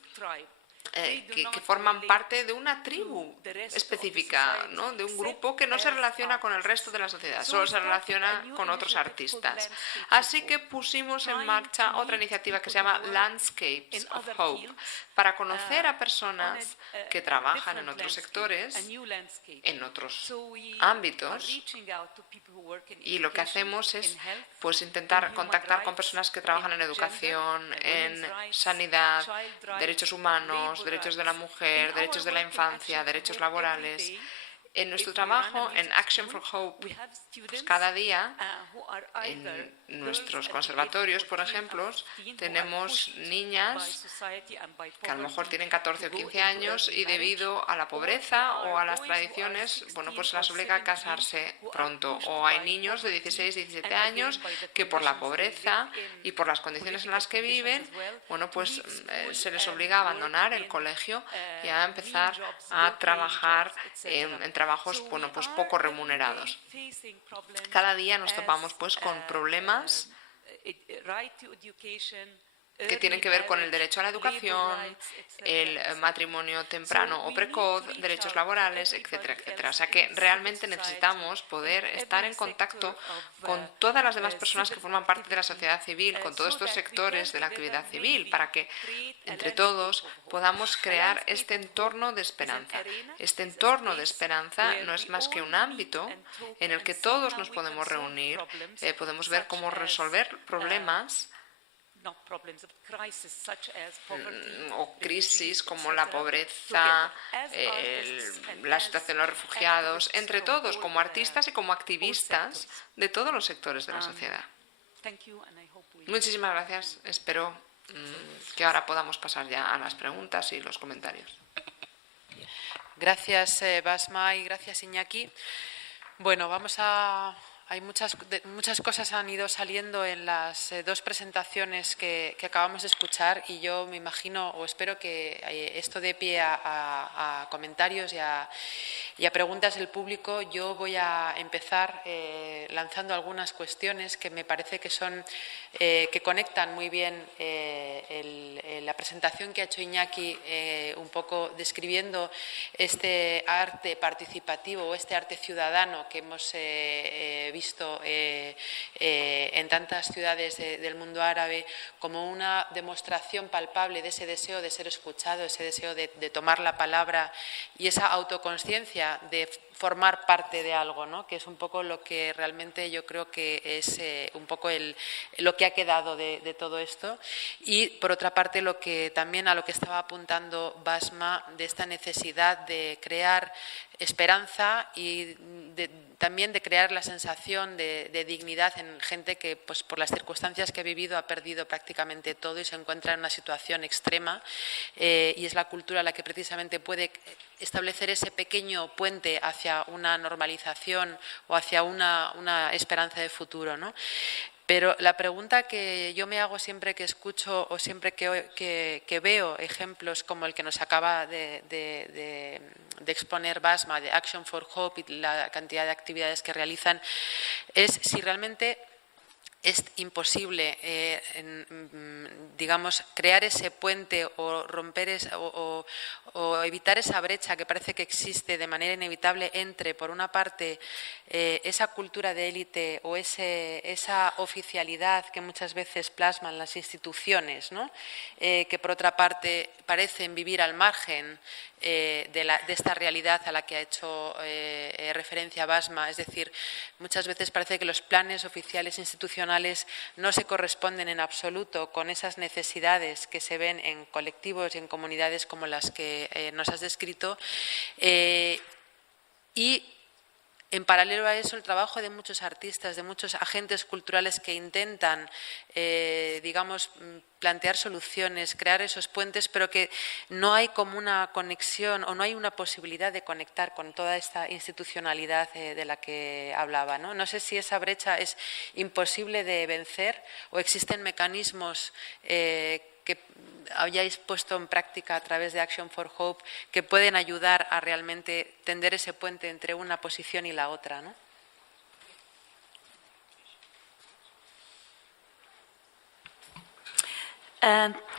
que forman parte de una tribu específica, ¿no? De un grupo que no se relaciona con el resto de la sociedad, solo se relaciona con otros artistas. Así que pusimos en marcha otra iniciativa que se llama Landscapes of Hope, para conocer a personas que trabajan en otros sectores, en otros ámbitos, y lo que hacemos es pues intentar contactar con personas que trabajan en educación, en sanidad, derechos humanos, derechos de la mujer, derechos de la infancia, derechos laborales. En nuestro trabajo, en Action for Hope, pues cada día, en nuestros conservatorios, por ejemplo, tenemos niñas que a lo mejor tienen 14 o 15 años y debido a la pobreza o a las tradiciones, bueno, pues se las obliga a casarse pronto. O hay niños de 16, 17 años que por la pobreza y por las condiciones en las que viven, bueno, pues se les obliga a abandonar el colegio y a empezar a trabajar en trabajos trabajos, bueno, pues poco remunerados. Cada día nos topamos pues con problemas que tienen que ver con el derecho a la educación, el matrimonio temprano o precoz, derechos laborales, etcétera, etcétera. O sea que realmente necesitamos poder estar en contacto con todas las demás personas que forman parte de la sociedad civil, con todos estos sectores de la actividad civil, para que entre todos podamos crear este entorno de esperanza. Este entorno de esperanza no es más que un ámbito en el que todos nos podemos reunir, podemos ver cómo resolver problemas o crisis como la pobreza, la situación de los refugiados, entre todos, como artistas y como activistas de todos los sectores de la sociedad. Muchísimas gracias. Espero que ahora podamos pasar ya a las preguntas y los comentarios. Gracias, Basma, y gracias, Iñaki. Bueno, hay muchas cosas han ido saliendo en las dos presentaciones que acabamos de escuchar, y yo me imagino o espero que esto dé pie a comentarios y a preguntas del público. Yo voy a empezar lanzando algunas cuestiones que me parece que conectan muy bien la presentación que ha hecho Iñaki, un poco describiendo este arte participativo o este arte ciudadano que hemos visto en tantas ciudades del mundo árabe, como una demostración palpable de ese deseo de ser escuchado, ese deseo de tomar la palabra y esa autoconsciencia de formar parte de algo, ¿no? Que es un poco lo que realmente yo creo que es un poco lo que ha quedado de todo esto. Y por otra parte, también a lo que estaba apuntando Basma, de esta necesidad de crear esperanza y también de crear la sensación de dignidad en gente que, pues, por las circunstancias que ha vivido, ha perdido prácticamente todo y se encuentra en una situación extrema, y es la cultura la que precisamente puede establecer ese pequeño puente hacia una normalización o hacia una esperanza de futuro, ¿no? Pero la pregunta que yo me hago siempre que escucho o siempre que veo ejemplos como el que nos acaba de exponer Basma, de Action for Hope, y la cantidad de actividades que realizan, es si realmente es imposible, digamos, crear ese puente o romper o evitar esa brecha que parece que existe de manera inevitable entre, por una parte, esa cultura de élite o esa oficialidad que muchas veces plasman las instituciones, ¿no? Que por otra parte parecen vivir al margen de esta realidad a la que ha hecho referencia Basma. Es decir, muchas veces parece que los planes oficiales institucionales no se corresponden en absoluto con esas necesidades que se ven en colectivos y en comunidades como las que nos has descrito, y en paralelo a eso, el trabajo de muchos artistas, de muchos agentes culturales que intentan, digamos, plantear soluciones, crear esos puentes, pero que no hay como una conexión o no hay una posibilidad de conectar con toda esta institucionalidad de la que hablaba, ¿no? No sé si esa brecha es imposible de vencer o existen mecanismos que hayáis puesto en práctica a través de Action for Hope que pueden ayudar a realmente tender ese puente entre una posición y la otra, ¿no?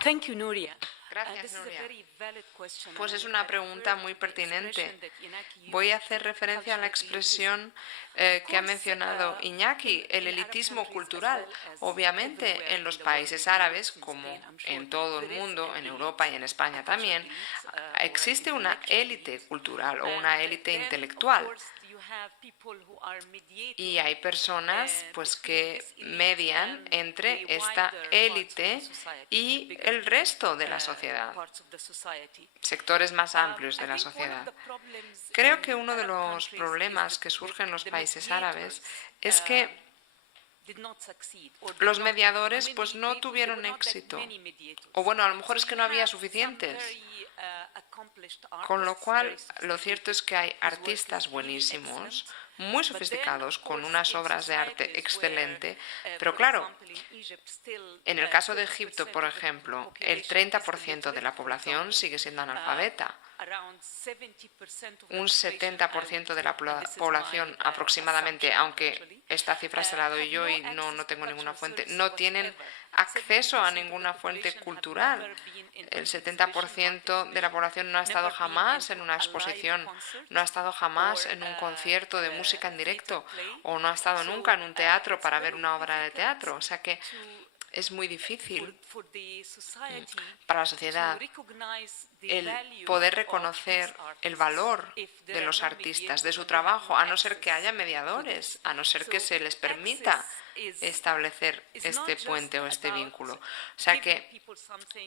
Thank you, Nuria. Gracias, Nuria. Pues es una pregunta muy pertinente. Voy a hacer referencia a la expresión que ha mencionado Iñaki, el elitismo cultural. Obviamente, en los países árabes, como en todo el mundo, en Europa y en España también, existe una élite cultural o una élite intelectual. Y hay personas pues que median entre esta élite y el resto de la sociedad, sectores más amplios de la sociedad. Creo que uno de los problemas que surgen en los países árabes es que los mediadores pues no tuvieron éxito, o bueno, a lo mejor es que no había suficientes. Con lo cual, lo cierto es que hay artistas buenísimos, muy sofisticados, con unas obras de arte excelente, pero claro, en el caso de Egipto, por ejemplo, el 30% de la población sigue siendo analfabeta. un 70% de la población aproximadamente, aunque esta cifra se la doy yo y no tengo ninguna fuente, no tienen acceso a ninguna fuente cultural. El 70% de la población no ha estado jamás en una exposición, no ha estado jamás en un concierto de música en directo o no ha estado nunca en un teatro para ver una obra de teatro. O sea que es muy difícil para la sociedad el poder reconocer el valor de los artistas, de su trabajo, a no ser que haya mediadores, a no ser que se les permita establecer este puente o este vínculo. O sea que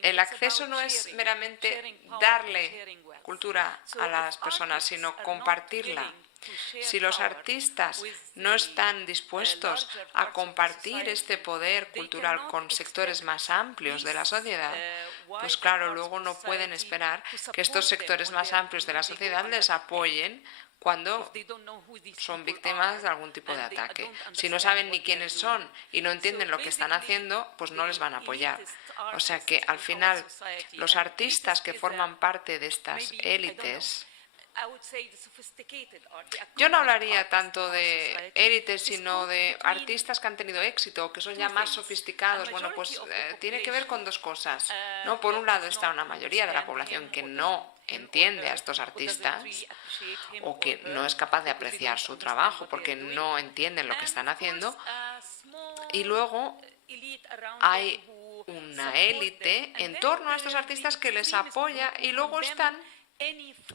el acceso no es meramente darle cultura a las personas, sino compartirla. Si los artistas no están dispuestos a compartir este poder cultural con sectores más amplios de la sociedad, pues claro, luego no pueden esperar que estos sectores más amplios de la sociedad les apoyen cuando son víctimas de algún tipo de ataque. Si no saben ni quiénes son y no entienden lo que están haciendo, pues no les van a apoyar. O sea que al final los artistas que forman parte de estas élites, yo no hablaría tanto de élites, sino de artistas que han tenido éxito o que son ya más sofisticados. Bueno, pues tiene que ver con dos cosas, ¿no? Por un lado está una mayoría de la población que no entiende a estos artistas o que no es capaz de apreciar su trabajo porque no entienden lo que están haciendo. Y luego hay una élite en torno a estos artistas que les apoya y luego están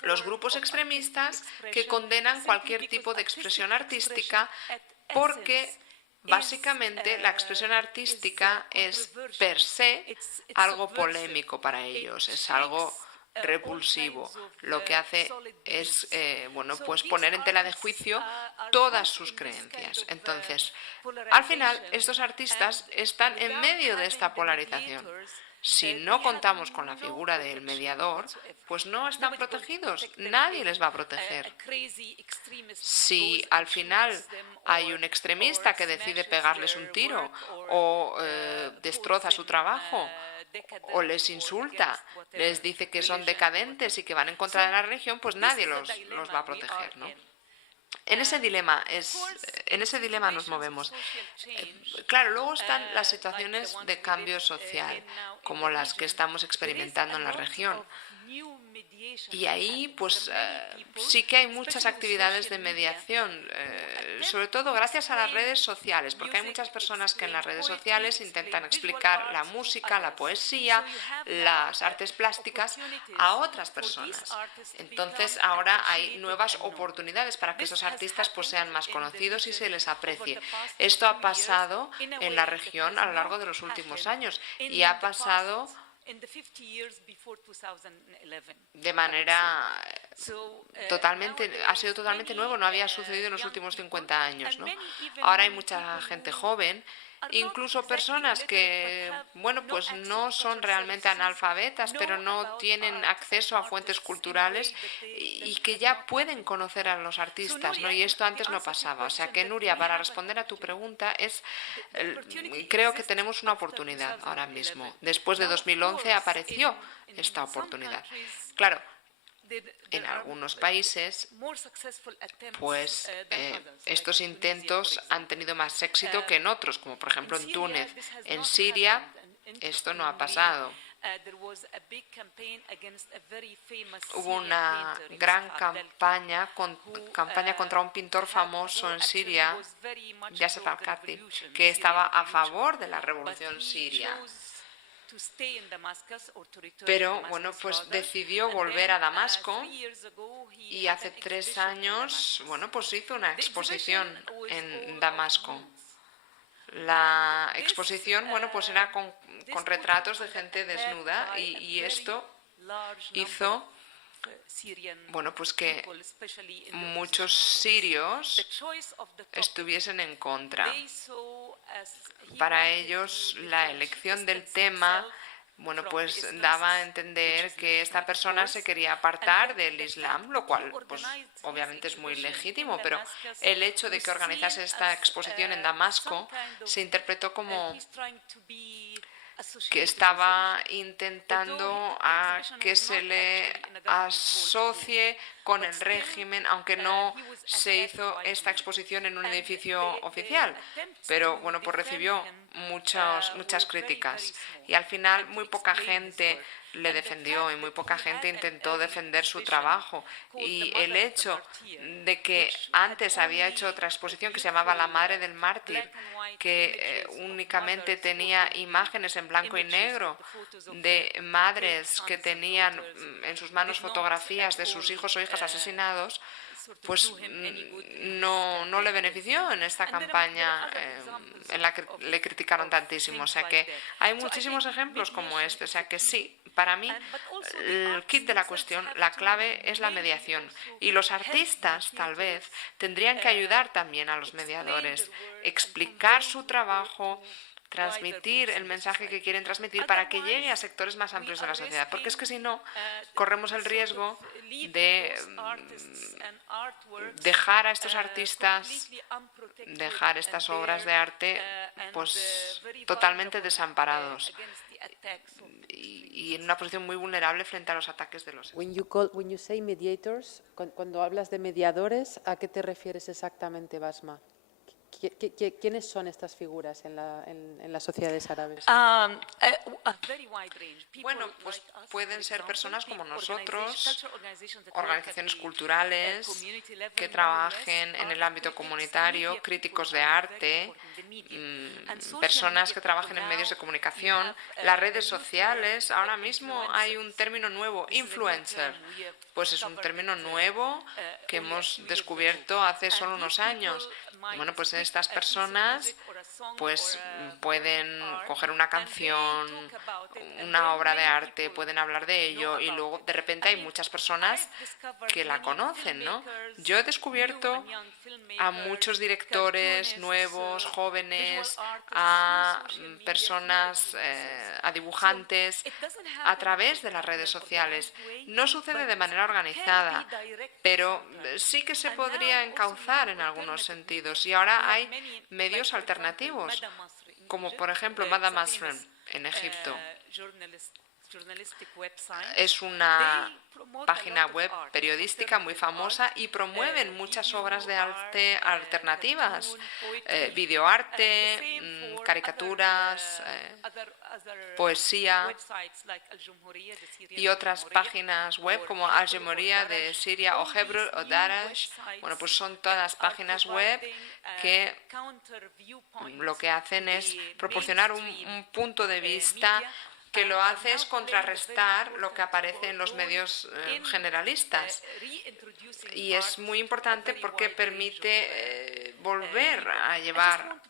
los grupos extremistas que condenan cualquier tipo de expresión artística porque básicamente la expresión artística es per se algo polémico para ellos, es algo repulsivo. Lo que hace es pues poner en tela de juicio todas sus creencias. Entonces, al final, estos artistas están en medio de esta polarización. Si no contamos con la figura del mediador, pues no están protegidos, nadie les va a proteger. Si al final hay un extremista que decide pegarles un tiro o destroza su trabajo o les insulta, les dice que son decadentes y que van en contra de la religión, pues nadie los va a proteger, ¿no? En ese dilema nos movemos. Claro, luego están las situaciones de cambio social, como las que estamos experimentando en la región. Y ahí, pues, sí que hay muchas actividades de mediación, sobre todo gracias a las redes sociales, porque hay muchas personas que en las redes sociales intentan explicar la música, la poesía, las artes plásticas a otras personas. Entonces, ahora hay nuevas oportunidades para que esos artistas pues sean más conocidos y se les aprecie. Esto ha pasado en la región a lo largo de los últimos años y ha pasado de manera ha sido totalmente nuevo, no había sucedido en los últimos 50 años, ¿no? Ahora hay mucha gente joven, incluso personas que, pues no son realmente analfabetas, pero no tienen acceso a fuentes culturales y que ya pueden conocer a los artistas, ¿no? Y esto antes no pasaba. O sea que, Nuria, para responder a tu pregunta, creo que tenemos una oportunidad ahora mismo. Después de 2011 apareció esta oportunidad. Claro, en algunos países, pues estos intentos han tenido más éxito que en otros, como por ejemplo en Túnez. En Siria, esto no ha pasado. Hubo una gran campaña contra un pintor famoso en Siria, Yasser al-Khazi, que estaba a favor de la revolución siria. Pero pues decidió volver a Damasco y hace 3 años, pues hizo una exposición en Damasco. La exposición, pues era con retratos de gente desnuda y esto hizo, pues que muchos sirios estuviesen en contra. Para ellos, la elección del tema, pues daba a entender que esta persona se quería apartar del Islam, lo cual, pues obviamente es muy legítimo, pero el hecho de que organizase esta exposición en Damasco se interpretó como que estaba intentando a que se le asocie con el régimen, aunque no se hizo esta exposición en un edificio oficial. Pero bueno, pues recibió muchas críticas y al final muy poca gente le defendió y muy poca gente intentó defender su trabajo. Y el hecho de que antes había hecho otra exposición que se llamaba La Madre del Mártir, que únicamente tenía imágenes en blanco y negro de madres que tenían en sus manos fotografías de sus hijos o hijas asesinados, pues no le benefició en esta campaña en la que le criticaron tantísimo. O sea que hay muchísimos ejemplos como este. O sea que sí, para mí el kit de la cuestión, la clave es la mediación. Y los artistas tal vez tendrían que ayudar también a los mediadores, explicar su trabajo, transmitir el mensaje que quieren transmitir para que llegue a sectores más amplios de la sociedad, porque es que si no, corremos el riesgo de dejar a estos artistas, dejar estas obras de arte pues totalmente desamparados y en una posición muy vulnerable frente a los ataques de los... When you say mediators, cuando hablas de mediadores, ¿a qué te refieres exactamente, Basma? ¿Quiénes son estas figuras en las sociedades árabes? Bueno, pues pueden ser personas como nosotros, organizaciones culturales que trabajen en el ámbito comunitario, críticos de arte, personas que trabajen en medios de comunicación, las redes sociales. Ahora mismo hay un término nuevo, influencer. Pues es un término nuevo que hemos descubierto hace solo unos años. Bueno, pues estas personas pues pueden coger una canción, una obra de arte, pueden hablar de ello y luego de repente hay muchas personas que la conocen, ¿no? Yo he descubierto a muchos directores nuevos, jóvenes, a personas, a dibujantes, a través de las redes sociales. No sucede de manera organizada, pero sí que se podría encauzar en algunos sentidos. Y ahora hay medios alternativos, como por ejemplo Madame Asrem en Egipto. Es una página web periodística muy famosa y promueven muchas obras de arte alternativas, videoarte, caricaturas, poesía y otras páginas web como Al Jamouria de Siria o Hebrew o Darash. Bueno, pues son todas páginas web que lo que hacen es proporcionar un punto de vista que lo hace es contrarrestar lo que aparece en los medios generalistas. Y es muy importante porque permite volver a llevar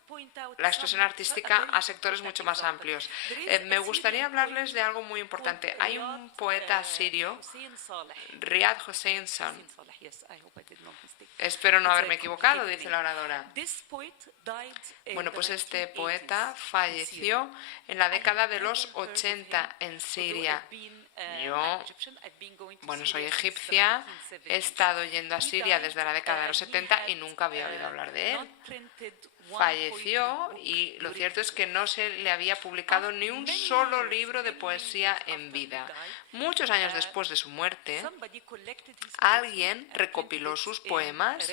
la expresión artística a sectores mucho más amplios. Me gustaría hablarles de algo muy importante. Hay un poeta sirio, Riyad Hossein Son. Espero no haberme equivocado, dice la oradora. Bueno, pues este poeta falleció en la década de los 80 en Siria. Yo, bueno, soy egipcia, he estado yendo a Siria desde la década de los 70 y nunca había oído hablar de él. Falleció y lo cierto es que no se le había publicado ni un solo libro de poesía en vida. Muchos años después de su muerte, alguien recopiló sus poemas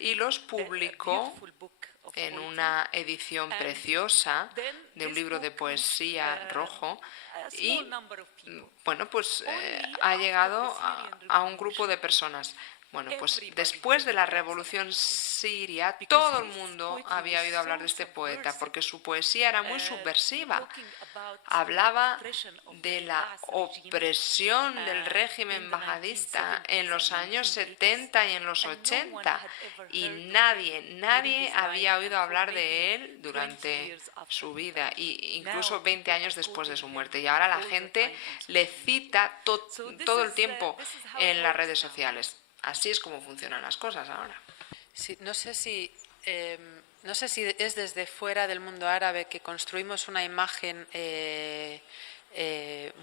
y los publicó en una edición preciosa de un libro de poesía rojo y, bueno, pues ha llegado a un grupo de personas. Bueno, pues después de la revolución siria, todo el mundo había oído hablar de este poeta porque su poesía era muy subversiva. Hablaba de la opresión del régimen bajadista en los años 70 y en los 80 y nadie había oído hablar de él durante su vida, e incluso 20 años después de su muerte. Y ahora la gente le cita todo el tiempo en las redes sociales. Así es como funcionan las cosas ahora. Sí, no sé si es desde fuera del mundo árabe que construimos una imagen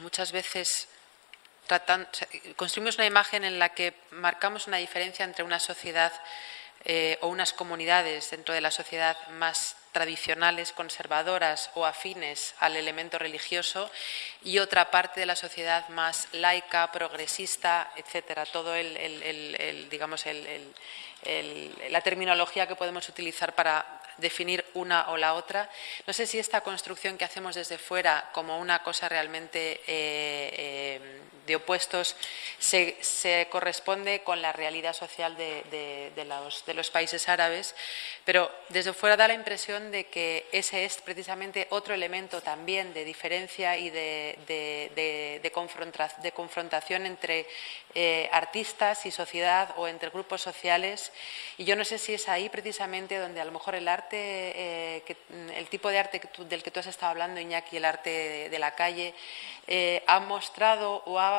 muchas veces construimos una imagen en la que marcamos una diferencia entre una sociedad o unas comunidades dentro de la sociedad más tradicionales, conservadoras o afines al elemento religioso, y otra parte de la sociedad más laica, progresista, etcétera. Todo la terminología que podemos utilizar para definir una o la otra. No sé si esta construcción que hacemos desde fuera como una cosa realmente de opuestos se corresponde con la realidad social de los países árabes, pero desde fuera da la impresión de que ese es precisamente otro elemento también de diferencia y de confrontación entre artistas y sociedad, o entre grupos sociales. Y yo no sé si es ahí precisamente donde a lo mejor el tipo de arte del que tú has estado hablando, Iñaki, el arte de la calle, ha mostrado o ha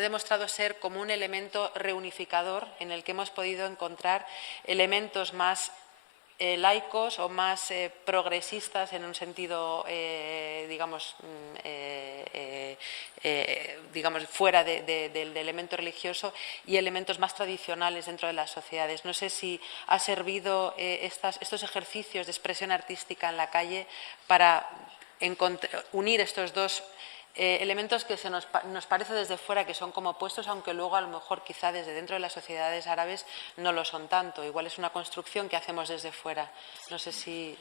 demostrado ser como un elemento reunificador en el que hemos podido encontrar elementos más laicos o más progresistas en un sentido, digamos, fuera del elemento religioso, y elementos más tradicionales dentro de las sociedades. No sé si ha servido estos ejercicios de expresión artística en la calle para unir estos dos elementos que nos parece desde fuera que son como opuestos, aunque luego a lo mejor quizá desde dentro de las sociedades árabes no lo son tanto. Igual es una construcción que hacemos desde fuera. No sé si...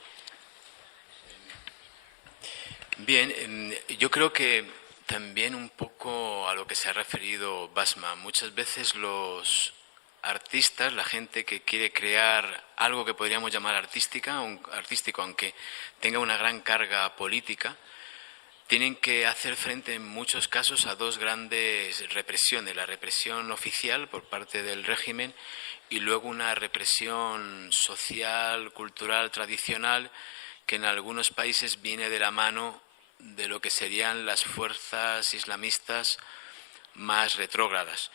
Bien, yo creo que también un poco a lo que se ha referido Basma. Muchas veces los artistas, la gente que quiere crear algo que podríamos llamar artístico, aunque tenga una gran carga política, tienen que hacer frente en muchos casos a dos grandes represiones: la represión oficial por parte del régimen y luego una represión social, cultural, tradicional, que en algunos países viene de la mano de lo que serían las fuerzas islamistas más retrógradas.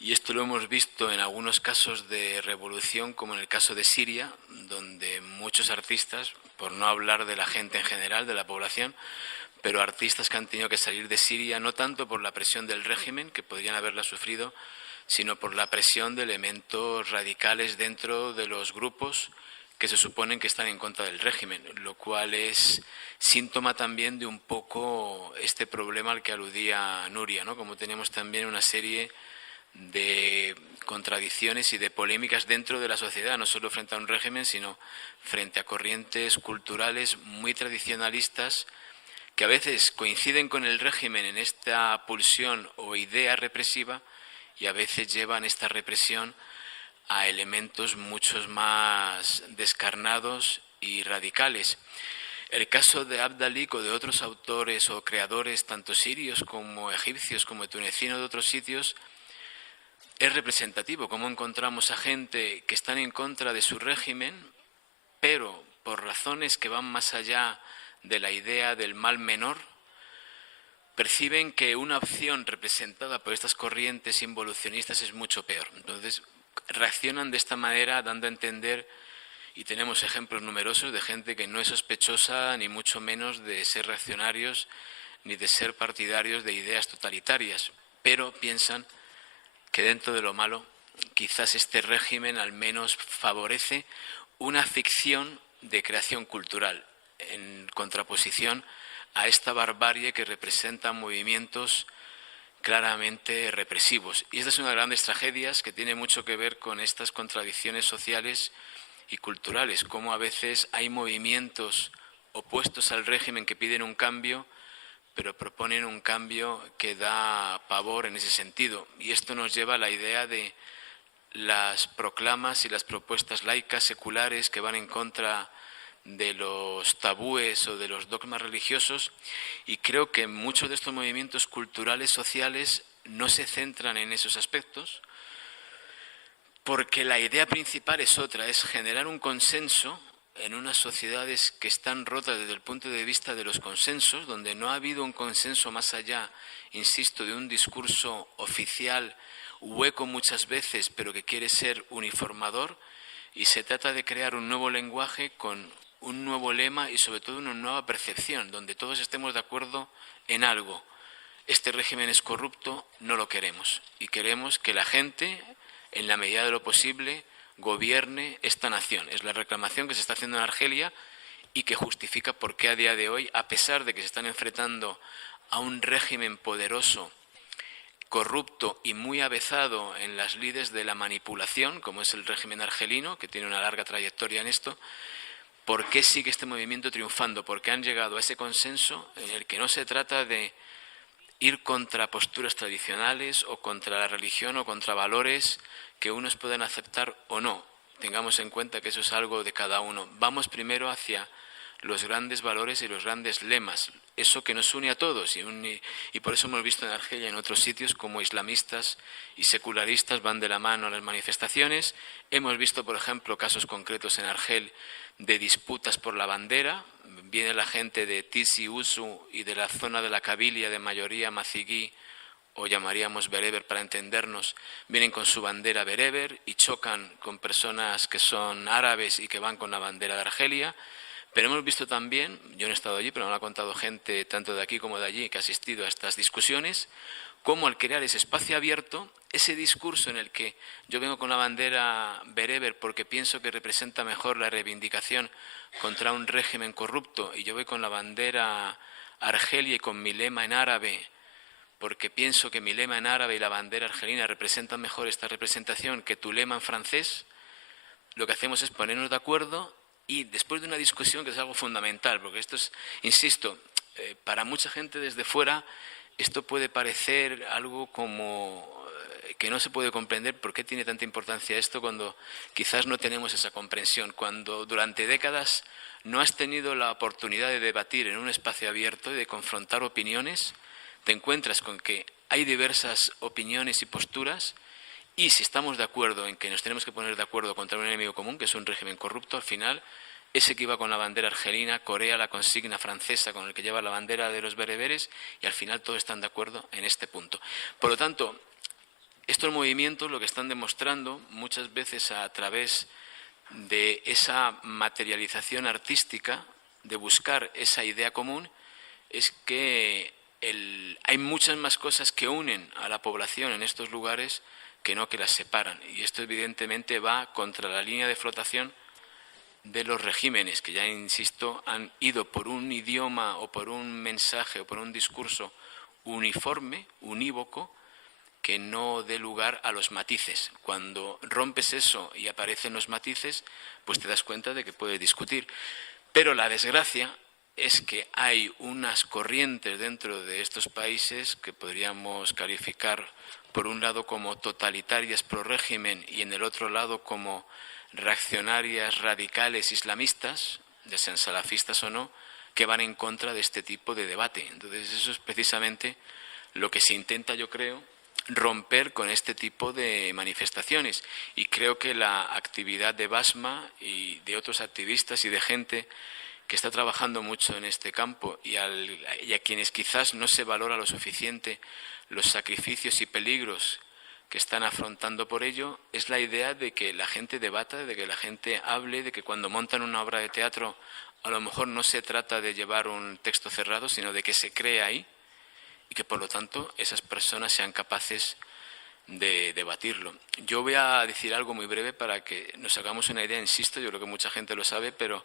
Y esto lo hemos visto en algunos casos de revolución, como en el caso de Siria, donde muchos artistas, por no hablar de la gente en general, de la población, pero artistas que han tenido que salir de Siria no tanto por la presión del régimen, que podrían haberla sufrido, sino por la presión de elementos radicales dentro de los grupos que se suponen que están en contra del régimen, lo cual es síntoma también de un poco este problema al que aludía Nuria, ¿no? Como tenemos también una serie de contradicciones y de polémicas dentro de la sociedad, no solo frente a un régimen, sino frente a corrientes culturales muy tradicionalistas que a veces coinciden con el régimen en esta pulsión o idea represiva, y a veces llevan esta represión a elementos mucho más descarnados y radicales. El caso de Abdalik o de otros autores o creadores, tanto sirios como egipcios, como tunecinos de otros sitios, es representativo. Cómo encontramos a gente que están en contra de su régimen, pero por razones que van más allá de la idea del mal menor, perciben que una opción representada por estas corrientes involucionistas es mucho peor. Entonces, reaccionan de esta manera, dando a entender, y tenemos ejemplos numerosos de gente que no es sospechosa ni mucho menos de ser reaccionarios ni de ser partidarios de ideas totalitarias, pero piensan que dentro de lo malo quizás este régimen al menos favorece una ficción de creación cultural, en contraposición a esta barbarie que representan movimientos claramente represivos. Y esta es una de las grandes tragedias que tiene mucho que ver con estas contradicciones sociales y culturales, cómo a veces hay movimientos opuestos al régimen que piden un cambio, pero proponen un cambio que da pavor en ese sentido. Y esto nos lleva a la idea de las proclamas y las propuestas laicas seculares que van en contra de los tabúes o de los dogmas religiosos, y creo que muchos de estos movimientos culturales sociales no se centran en esos aspectos, porque la idea principal es otra, es generar un consenso en unas sociedades que están rotas desde el punto de vista de los consensos, donde no ha habido un consenso más allá, insisto, de un discurso oficial hueco muchas veces, pero que quiere ser uniformador, y se trata de crear un nuevo lenguaje con un nuevo lema y sobre todo una nueva percepción, donde todos estemos de acuerdo en algo. Este régimen es corrupto, no lo queremos, y queremos que la gente, en la medida de lo posible, gobierne esta nación. Es la reclamación que se está haciendo en Argelia y que justifica por qué a día de hoy, a pesar de que se están enfrentando a un régimen poderoso, corrupto y muy avezado en las lides de la manipulación, como es el régimen argelino, que tiene una larga trayectoria en esto, ¿por qué sigue este movimiento triunfando? Porque han llegado a ese consenso en el que no se trata de ir contra posturas tradicionales o contra la religión o contra valores que unos puedan aceptar o no. Tengamos en cuenta que eso es algo de cada uno. Vamos primero hacia los grandes valores y los grandes lemas, eso que nos une a todos, y por eso hemos visto en Argelia y en otros sitios como islamistas y secularistas van de la mano a las manifestaciones. Hemos visto, por ejemplo, casos concretos en Argel de disputas por la bandera. Viene la gente de Tizi Ouzou y de la zona de la Kabilia de mayoría mazigui, o llamaríamos bereber para entendernos, vienen con su bandera bereber y chocan con personas que son árabes y que van con la bandera de Argelia. Pero hemos visto también, yo no he estado allí, pero me lo ha contado gente tanto de aquí como de allí que ha asistido a estas discusiones, cómo al crear ese espacio abierto, ese discurso en el que yo vengo con la bandera bereber porque pienso que representa mejor la reivindicación contra un régimen corrupto, y yo voy con la bandera argelia y con mi lema en árabe porque pienso que mi lema en árabe y la bandera argelina representan mejor esta representación que tu lema en francés, lo que hacemos es ponernos de acuerdo. Y después de una discusión, que es algo fundamental, porque esto es, insisto, para mucha gente desde fuera, esto puede parecer algo como que no se puede comprender por qué tiene tanta importancia esto cuando quizás no tenemos esa comprensión. Cuando durante décadas no has tenido la oportunidad de debatir en un espacio abierto y de confrontar opiniones, te encuentras con que hay diversas opiniones y posturas. Y si estamos de acuerdo en que nos tenemos que poner de acuerdo contra un enemigo común, que es un régimen corrupto, al final, ese que iba con la bandera argelina, Corea la consigna francesa con el que lleva la bandera de los bereberes, y al final todos están de acuerdo en este punto. Por lo tanto, estos movimientos lo que están demostrando muchas veces a través de esa materialización artística, de buscar esa idea común, es que hay muchas más cosas que unen a la población en estos lugares que no que las separan. Y esto evidentemente va contra la línea de flotación de los regímenes, que ya, insisto, han ido por un idioma o por un mensaje o por un discurso uniforme, unívoco, que no dé lugar a los matices. Cuando rompes eso y aparecen los matices, pues te das cuenta de que puedes discutir. Pero la desgracia es que hay unas corrientes dentro de estos países que podríamos calificar por un lado como totalitarias pro régimen y en el otro lado como reaccionarias radicales islamistas, ya sean salafistas o no, que van en contra de este tipo de debate. Entonces eso es precisamente lo que se intenta, yo creo, romper con este tipo de manifestaciones. Y creo que la actividad de Basma y de otros activistas y de gente que está trabajando mucho en este campo y a quienes quizás no se valora lo suficiente los sacrificios y peligros que están afrontando por ello, es la idea de que la gente debata, de que la gente hable, de que cuando montan una obra de teatro a lo mejor no se trata de llevar un texto cerrado, sino de que se cree ahí y que por lo tanto esas personas sean capaces de debatirlo. Yo voy a decir algo muy breve para que nos hagamos una idea, insisto, yo creo que mucha gente lo sabe, pero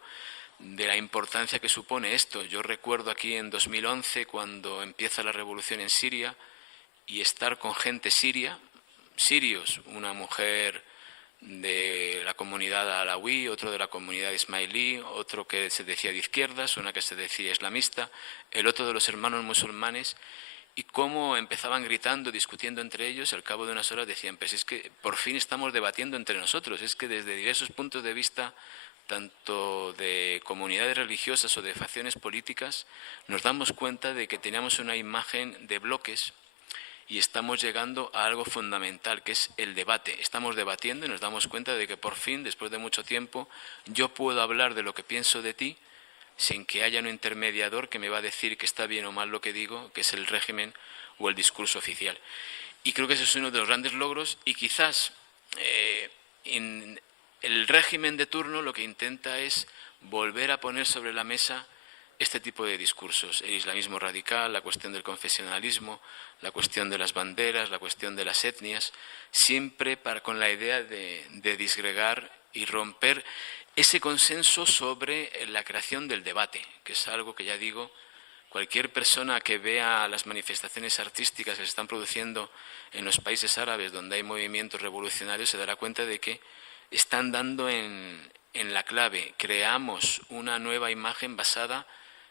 de la importancia que supone esto. Yo recuerdo aquí en 2011, cuando empieza la revolución en Siria, y estar con gente siria, sirios, una mujer de la comunidad alawí, otro de la comunidad ismailí, otro que se decía de izquierdas, una que se decía islamista, el otro de los hermanos musulmanes, y cómo empezaban gritando, discutiendo entre ellos, al cabo de unas horas decían, pues es que por fin estamos debatiendo entre nosotros, es que desde diversos puntos de vista, tanto de comunidades religiosas o de facciones políticas, nos damos cuenta de que teníamos una imagen de bloques y estamos llegando a algo fundamental, que es el debate. Estamos debatiendo y nos damos cuenta de que por fin, después de mucho tiempo, yo puedo hablar de lo que pienso de ti sin que haya un intermediador que me va a decir que está bien o mal lo que digo, que es el régimen o el discurso oficial. Y creo que ese es uno de los grandes logros, y quizás el régimen de turno lo que intenta es volver a poner sobre la mesa este tipo de discursos, el islamismo radical, la cuestión del confesionalismo, la cuestión de las banderas, la cuestión de las etnias, siempre con la idea de disgregar y romper ese consenso sobre la creación del debate, que es algo que, ya digo, cualquier persona que vea las manifestaciones artísticas que se están produciendo en los países árabes donde hay movimientos revolucionarios se dará cuenta de que están dando en la clave. Creamos una nueva imagen basada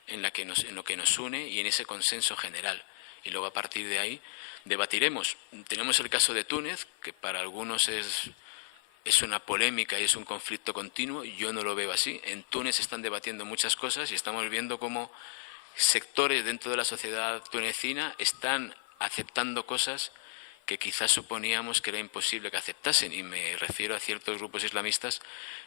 en lo que nos une y en ese consenso general. Y luego, a partir de ahí, debatiremos. Tenemos el caso de Túnez, que para algunos es una polémica y es un conflicto continuo. Yo no lo veo así. En Túnez se están debatiendo muchas cosas y estamos viendo cómo sectores dentro de la sociedad tunecina están aceptando cosas que quizás suponíamos que era imposible que aceptasen, y me refiero a ciertos grupos islamistas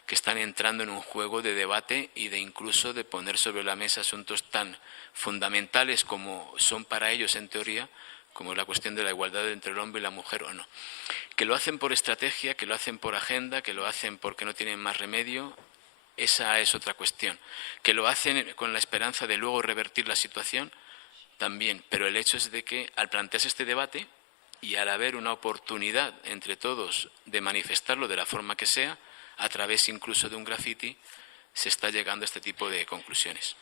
que están entrando en un juego de debate y de incluso de poner sobre la mesa asuntos tan fundamentales como son para ellos en teoría, como es la cuestión de la igualdad entre el hombre y la mujer o no. Que lo hacen por estrategia, que lo hacen por agenda, que lo hacen porque no tienen más remedio, esa es otra cuestión. Que lo hacen con la esperanza de luego revertir la situación, también. Pero el hecho es de que al plantearse este debate y al haber una oportunidad entre todos de manifestarlo de la forma que sea, a través incluso de un graffiti, se está llegando a este tipo de conclusiones.